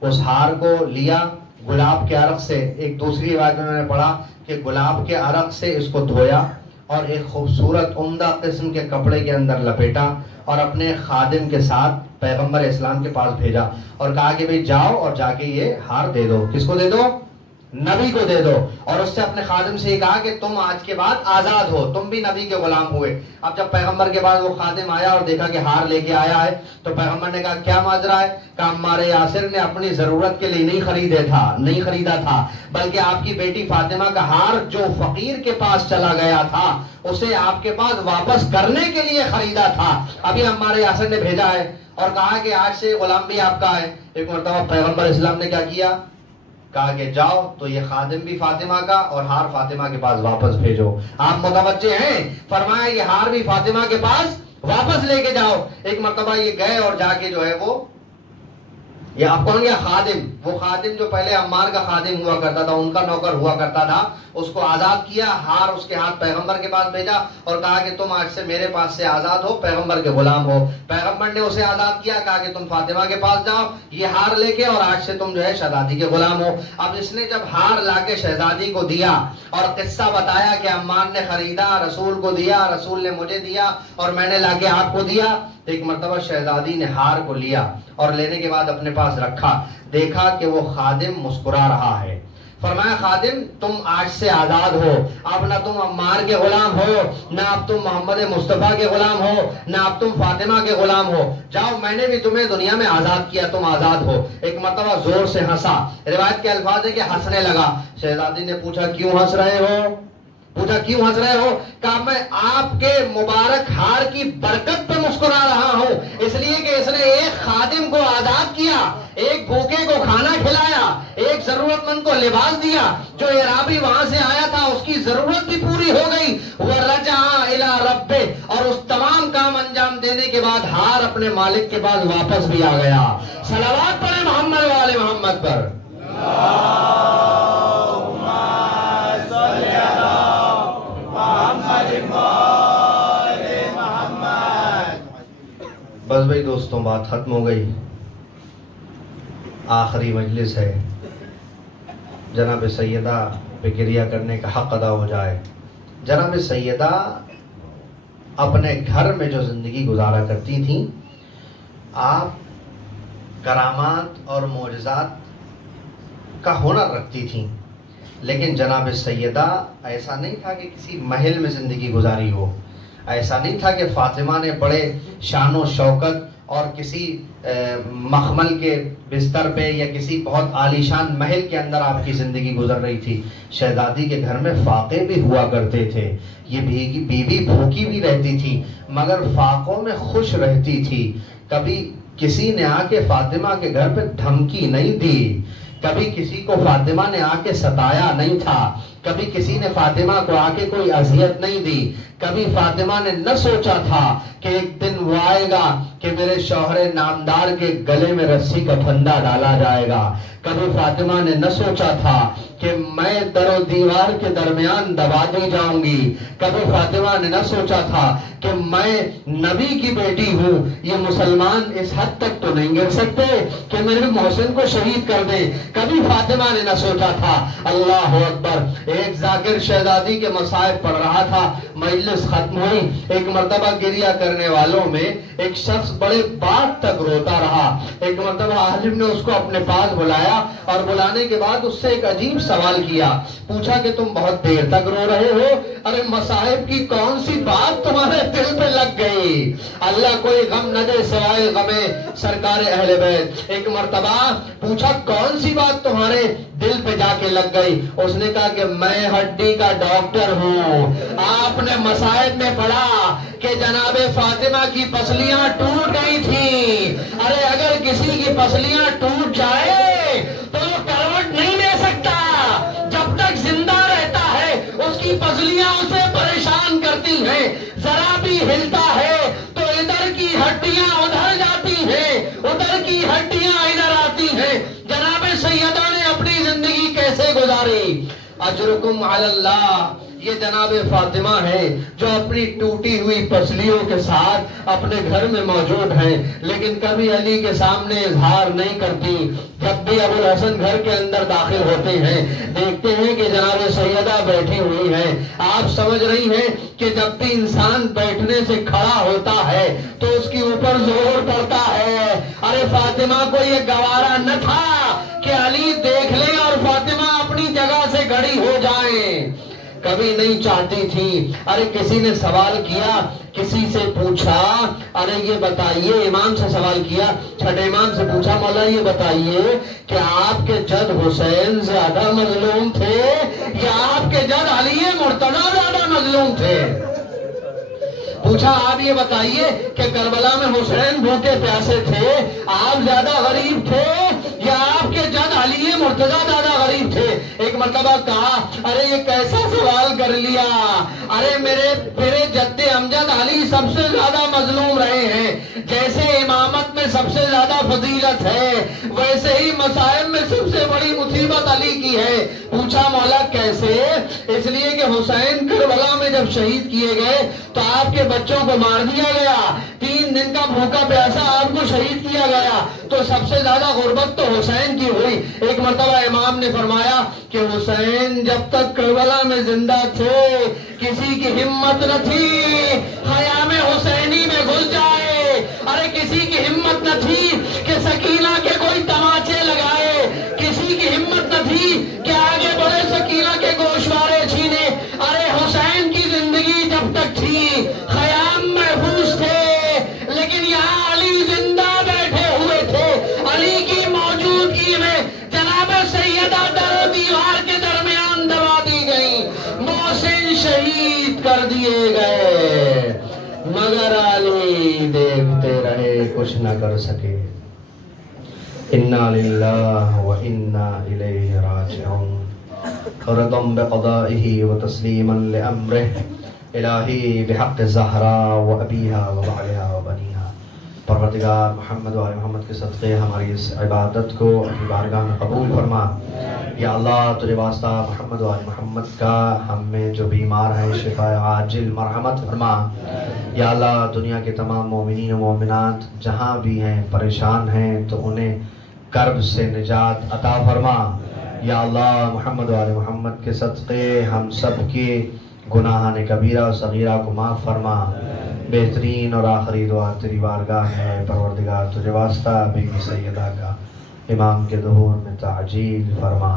اس ہار کو لیا گلاب کے عرق سے، ایک دوسری روایت میں نے پڑھا کہ گلاب کے عرق سے اس کو دھویا اور ایک خوبصورت عمدہ قسم کے کپڑے کے اندر لپیٹا اور اپنے خادم کے ساتھ پیغمبر اسلام کے پاس بھیجا اور کہا کہ بھئی جاؤ اور جا کے یہ ہار دے دو۔ کس کو دے دو؟ نبی کو دے دو۔ اور اس سے اپنے خادم سے یہ کہا کہ تم آج کے بعد آزاد ہو، تم بھی نبی کے غلام ہوئے۔ اب جب پیغمبر کے بعد وہ خادم آیا اور دیکھا کہ ہار لے کے آیا ہے تو پیغمبر نے کہا کیا ماجرا ہے؟ کہ عمار یاسر نے اپنی ضرورت کے لیے نہیں خریدا تھا بلکہ آپ کی بیٹی فاطمہ کا ہار جو فقیر کے پاس چلا گیا تھا اسے آپ کے پاس واپس کرنے کے لیے خریدا تھا۔ ابھی عمار یاسر نے بھیجا ہے اور کہا کہ آج سے غلام بھی آپ کا ہے۔ ایک مرتبہ پیغمبر اسلام نے کیا کیا؟ کہا کہ جاؤ تو یہ خادم بھی فاطمہ کا اور ہار فاطمہ کے پاس واپس بھیجو۔ آپ متوجہ ہیں؟ فرمایا یہ ہار بھی فاطمہ کے پاس واپس لے کے جاؤ۔ ایک مرتبہ یہ گئے اور جا کے جو ہے وہ یہ آپ کون گیا؟ خادم، وہ خادم جو پہلے عمار کا خادم ہوا کرتا تھا، ان کا نوکر ہوا کرتا تھا، اس کو آزاد کیا، ہار اس کے ہاتھ پیغمبر کے پاس بھیجا اور کہا کہ تم آج سے میرے پاس سے آزاد ہو، پیغمبر کے غلام ہو۔ پیغمبر نے اسے آزاد کیا، کہا کہ تم فاطمہ کے پاس جاؤ یہ ہار لے کے اور آج سے تم جو ہے شہزادی کے غلام ہو۔ اب اس نے جب ہار لا کے شہزادی کو دیا اور قصہ بتایا کہ عمار نے خریدا، رسول کو دیا، رسول نے مجھے دیا اور میں نے لا کے آپ کو دیا، ایک مرتبہ شہزادی نے ہار کو لیا اور لینے کے بعد اپنے پاس رکھا، دیکھا کہ وہ خادم مسکرا رہا ہے۔ فرمایا خادم تم آج سے آزاد ہو، اب نہ تم عمار کے غلام ہو، نہ اب تم محمد مصطفیٰ کے غلام ہو، نہ اب تم فاطمہ کے غلام ہو، جاؤ میں نے بھی تمہیں دنیا میں آزاد کیا، تم آزاد ہو۔ ایک مرتبہ زور سے ہنسا، روایت کے الفاظ ہے کہ ہنسنے لگا۔ شہزادی نے پوچھا کیوں ہنس رہے ہو؟ کہا میں آپ کے مبارک ہار کی برکت پہ مسکرا رہا ہوں، اس لیے کہ اس نے ایک خادم کو آزاد کیا، ایک بھوکے کو کھانا کھلایا، ایک ضرورت مند کو لباس دیا، جو اعرابی وہاں سے آیا تھا اس کی ضرورت بھی پوری ہو گئی، ورجع الی ربہ، اور اس تمام کام انجام دینے کے بعد ہار اپنے مالک کے پاس واپس بھی آ گیا۔ صلوات پڑھیں محمد والے محمد پر۔ بس بھائی دوستوں بات ختم ہو گئی، آخری مجلس ہے، جناب سیدہ پہ گریہ کرنے کا حق ادا ہو جائے۔ جناب سیدہ اپنے گھر میں جو زندگی گزارا کرتی تھیں، آپ کرامات اور معجزات کا ہنر رکھتی تھیں، لیکن جناب سیدہ ایسا نہیں تھا کہ کسی محل میں زندگی گزاری ہو، ایسا نہیں تھا کہ فاطمہ نے بڑے شان و شوکت اور کسی مخمل کے بستر پہ یا کسی بہت عالیشان محل کے اندر آپ کی زندگی گزر رہی تھی۔ شہزادی کے گھر میں فاقے بھی ہوا کرتے تھے، یہ بیوی بھوکی بھی رہتی تھی مگر فاقوں میں خوش رہتی تھی۔ کبھی کسی نے آ کے فاطمہ کے گھر پہ دھمکی نہیں دی، کبھی کسی کو فاطمہ نے آ کے ستایا نہیں تھا، کبھی کسی نے فاطمہ کو آ کے کوئی اذیت نہیں دی، کبھی فاطمہ نے نہ سوچا تھا کہ ایک دن وہ آئے گا کہ میرے شوہر نامدار کے گلے میں رسی کا پھندا ڈالا جائے گا، کبھی فاطمہ نے نہ سوچا تھا کہ میں در و دیوار کے درمیان دبا دی جاؤں گی، کبھی فاطمہ نے نہ سوچا تھا کہ میں نبی کی بیٹی ہوں، یہ مسلمان اس حد تک تو نہیں گر سکتے کہ میرے محسن کو شہید کر دیں، کبھی فاطمہ نے نہ سوچا تھا۔ اللہ اکبر! ایک ذاکر شہزادی کے مصائب پڑھ رہا تھا، مجلس ختم ہوئی، ایک مرتبہ گریہ کرنے والوں میں ایک شخص بڑے بعد تک روتا رہا، ایک مرتبہ عالم نے اس کو اپنے پاس بلایا اور بلانے کے بعد اس سے ایک عجیب سوال کیا، پوچھا کہ تم بہت دیر تک رو رہے ہو، ارے مصائب کی کون سی بات تمہارے دل پہ لگ گئی؟ اللہ کوئی غم نہ دے سوائے غم سرکار اہل بیت۔ ایک مرتبہ پوچھا کون سی بات تمہارے دل پہ جا کے لگ گئی؟ اس نے کہا کہ میں ہڈی کا ڈاکٹر ہوں، آپ نے مصائب میں پڑھا کہ جناب فاطمہ کی پسلیاں ٹوٹ گئی تھی، ارے اگر کسی کی پسلیاں ٹوٹ جائے تو وہ کروٹ نہیں لے سکتا، جب تک زندہ رہتا ہے اس کی پسلیاں اسے پریشان کرتی ہیں، ذرا بھی ہلتا ہے تو ادھر کی ہڈیاں ادھر جاتی ہیں، ادھر کی ہڈیاں ادھر آتی ہیں۔ جناب سیدہ نے اپنی زندگی کیسے گزاری؟ اجرکم علی اللہ، یہ جناب فاطمہ ہے جو اپنی ٹوٹی ہوئی پسلیوں کے ساتھ اپنے گھر میں موجود ہیں، لیکن کبھی علی کے سامنے اظہار نہیں کرتی۔ جب بھی ابو الحسن گھر کے اندر داخل ہوتے ہیں دیکھتے ہیں کہ جناب سیدہ بیٹھی ہوئی ہیں، آپ سمجھ رہی ہیں کہ جب بھی انسان بیٹھنے سے کھڑا ہوتا ہے تو اس کے اوپر زور پڑتا ہے۔ ارے فاطمہ کو یہ گوارا نہ تھا کہ علی دیکھ لیں اور فاطمہ اپنی جگہ سے کھڑی ہو جائیں، کبھی نہیں چاہتی تھی۔ ارے کسی نے سوال کیا، کسی سے پوچھا، ارے یہ بتائیے، امام سے سوال کیا، چھٹے امام سے پوچھا مولا یہ بتائیے کہ آپ کے جد حسین زیادہ مظلوم تھے یا آپ کے جد علی مرتضیٰ زیادہ مظلوم تھے؟ پوچھا آپ یہ بتائیے کہ کربلا میں حسین بھوکے پیاسے تھے، آپ زیادہ غریب تھے یا آپ کے جد علی مرتضیٰ زیادہ غریب تھے؟ ایک مرتبہ کہا ارے یہ کیسا سوال کر لیا، ارے میرے جد امجد علی سب سے زیادہ مظلوم رہے ہیں، جیسے امامت میں سب سے زیادہ فضیلت ہے ویسے ہی مصائب میں سب سے بڑی مصیبت علی کی ہے۔ پوچھا مولا کیسے؟ اس لیے کہ حسین کربلا میں جب شہید کیے گئے تو آپ کے بچوں کو مار دیا گیا، 3 دن کا بھوکا پیاسا آپ کو شہید کیا گیا، تو سب سے زیادہ غربت تو حسین کی ہوئی۔ ایک مرتبہ امام نے فرمایا کہ حسین جب تک کربلا میں زندہ تھے کسی کی ہمت نہ تھی خیام حسینی میں گھس جائے، ارے کسی کی ہمت نہ تھی کہ سکینہ کے کوئی تماچے لگائے، کسی کی ہمت نہ تھی کہ آگے بڑے سکینہ کے گوشوارے چھینے۔ ارے حسین کی زندگی جب تک تھی خیام محفوظ تھے، لیکن یہاں علی زندہ بیٹھے ہوئے تھے، علی کی موجودگی میں جناب سیدہ در و دیوار کے درمیان دبا دی گئی، محسن شہید کر دیے گئے، مگر علی دیکھتے رہے کچھ نہ کر سکے۔ انا للہ و انا الیہ راجعون، رضا بقضائہ و تسلیما لامرہ، الہی بحق زہرا و ابیہا و بعلہا و بنیہا۔ پروردگار محمد و آل محمد کے صدقے ہماری اس عبادت کو اپنی بارگاہ میں قبول فرما۔ یا اللہ تجھے واسطہ محمد و آل محمد کا، ہم میں جو بیمار ہیں شفا عاجل مرحمت فرما۔ یا اللہ دنیا کے تمام مومنین و مومنات جہاں بھی ہیں پریشان ہیں تو انہیں کرب سے نجات عطا فرما۔ یا اللہ محمد و آل محمد کے صدقے ہم سب کے گناہان کبیرہ و صغیرہ کو معاف فرما۔ بہترین اور آخری دعا تیری بارگاہ ہے پروردگار تجھے واسطہ بی بی سیدہ کا امام کے ظہور میں تعجیل فرما،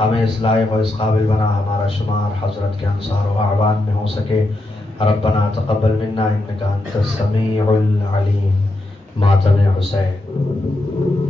ہمیں اس لائق و اس قابل بنا ہمارا شمار حضرت کے انصار و اعوان میں ہو سکے۔ ربنا تقبل منا انکا انت السمیع العلیم۔ ماتم حسین۔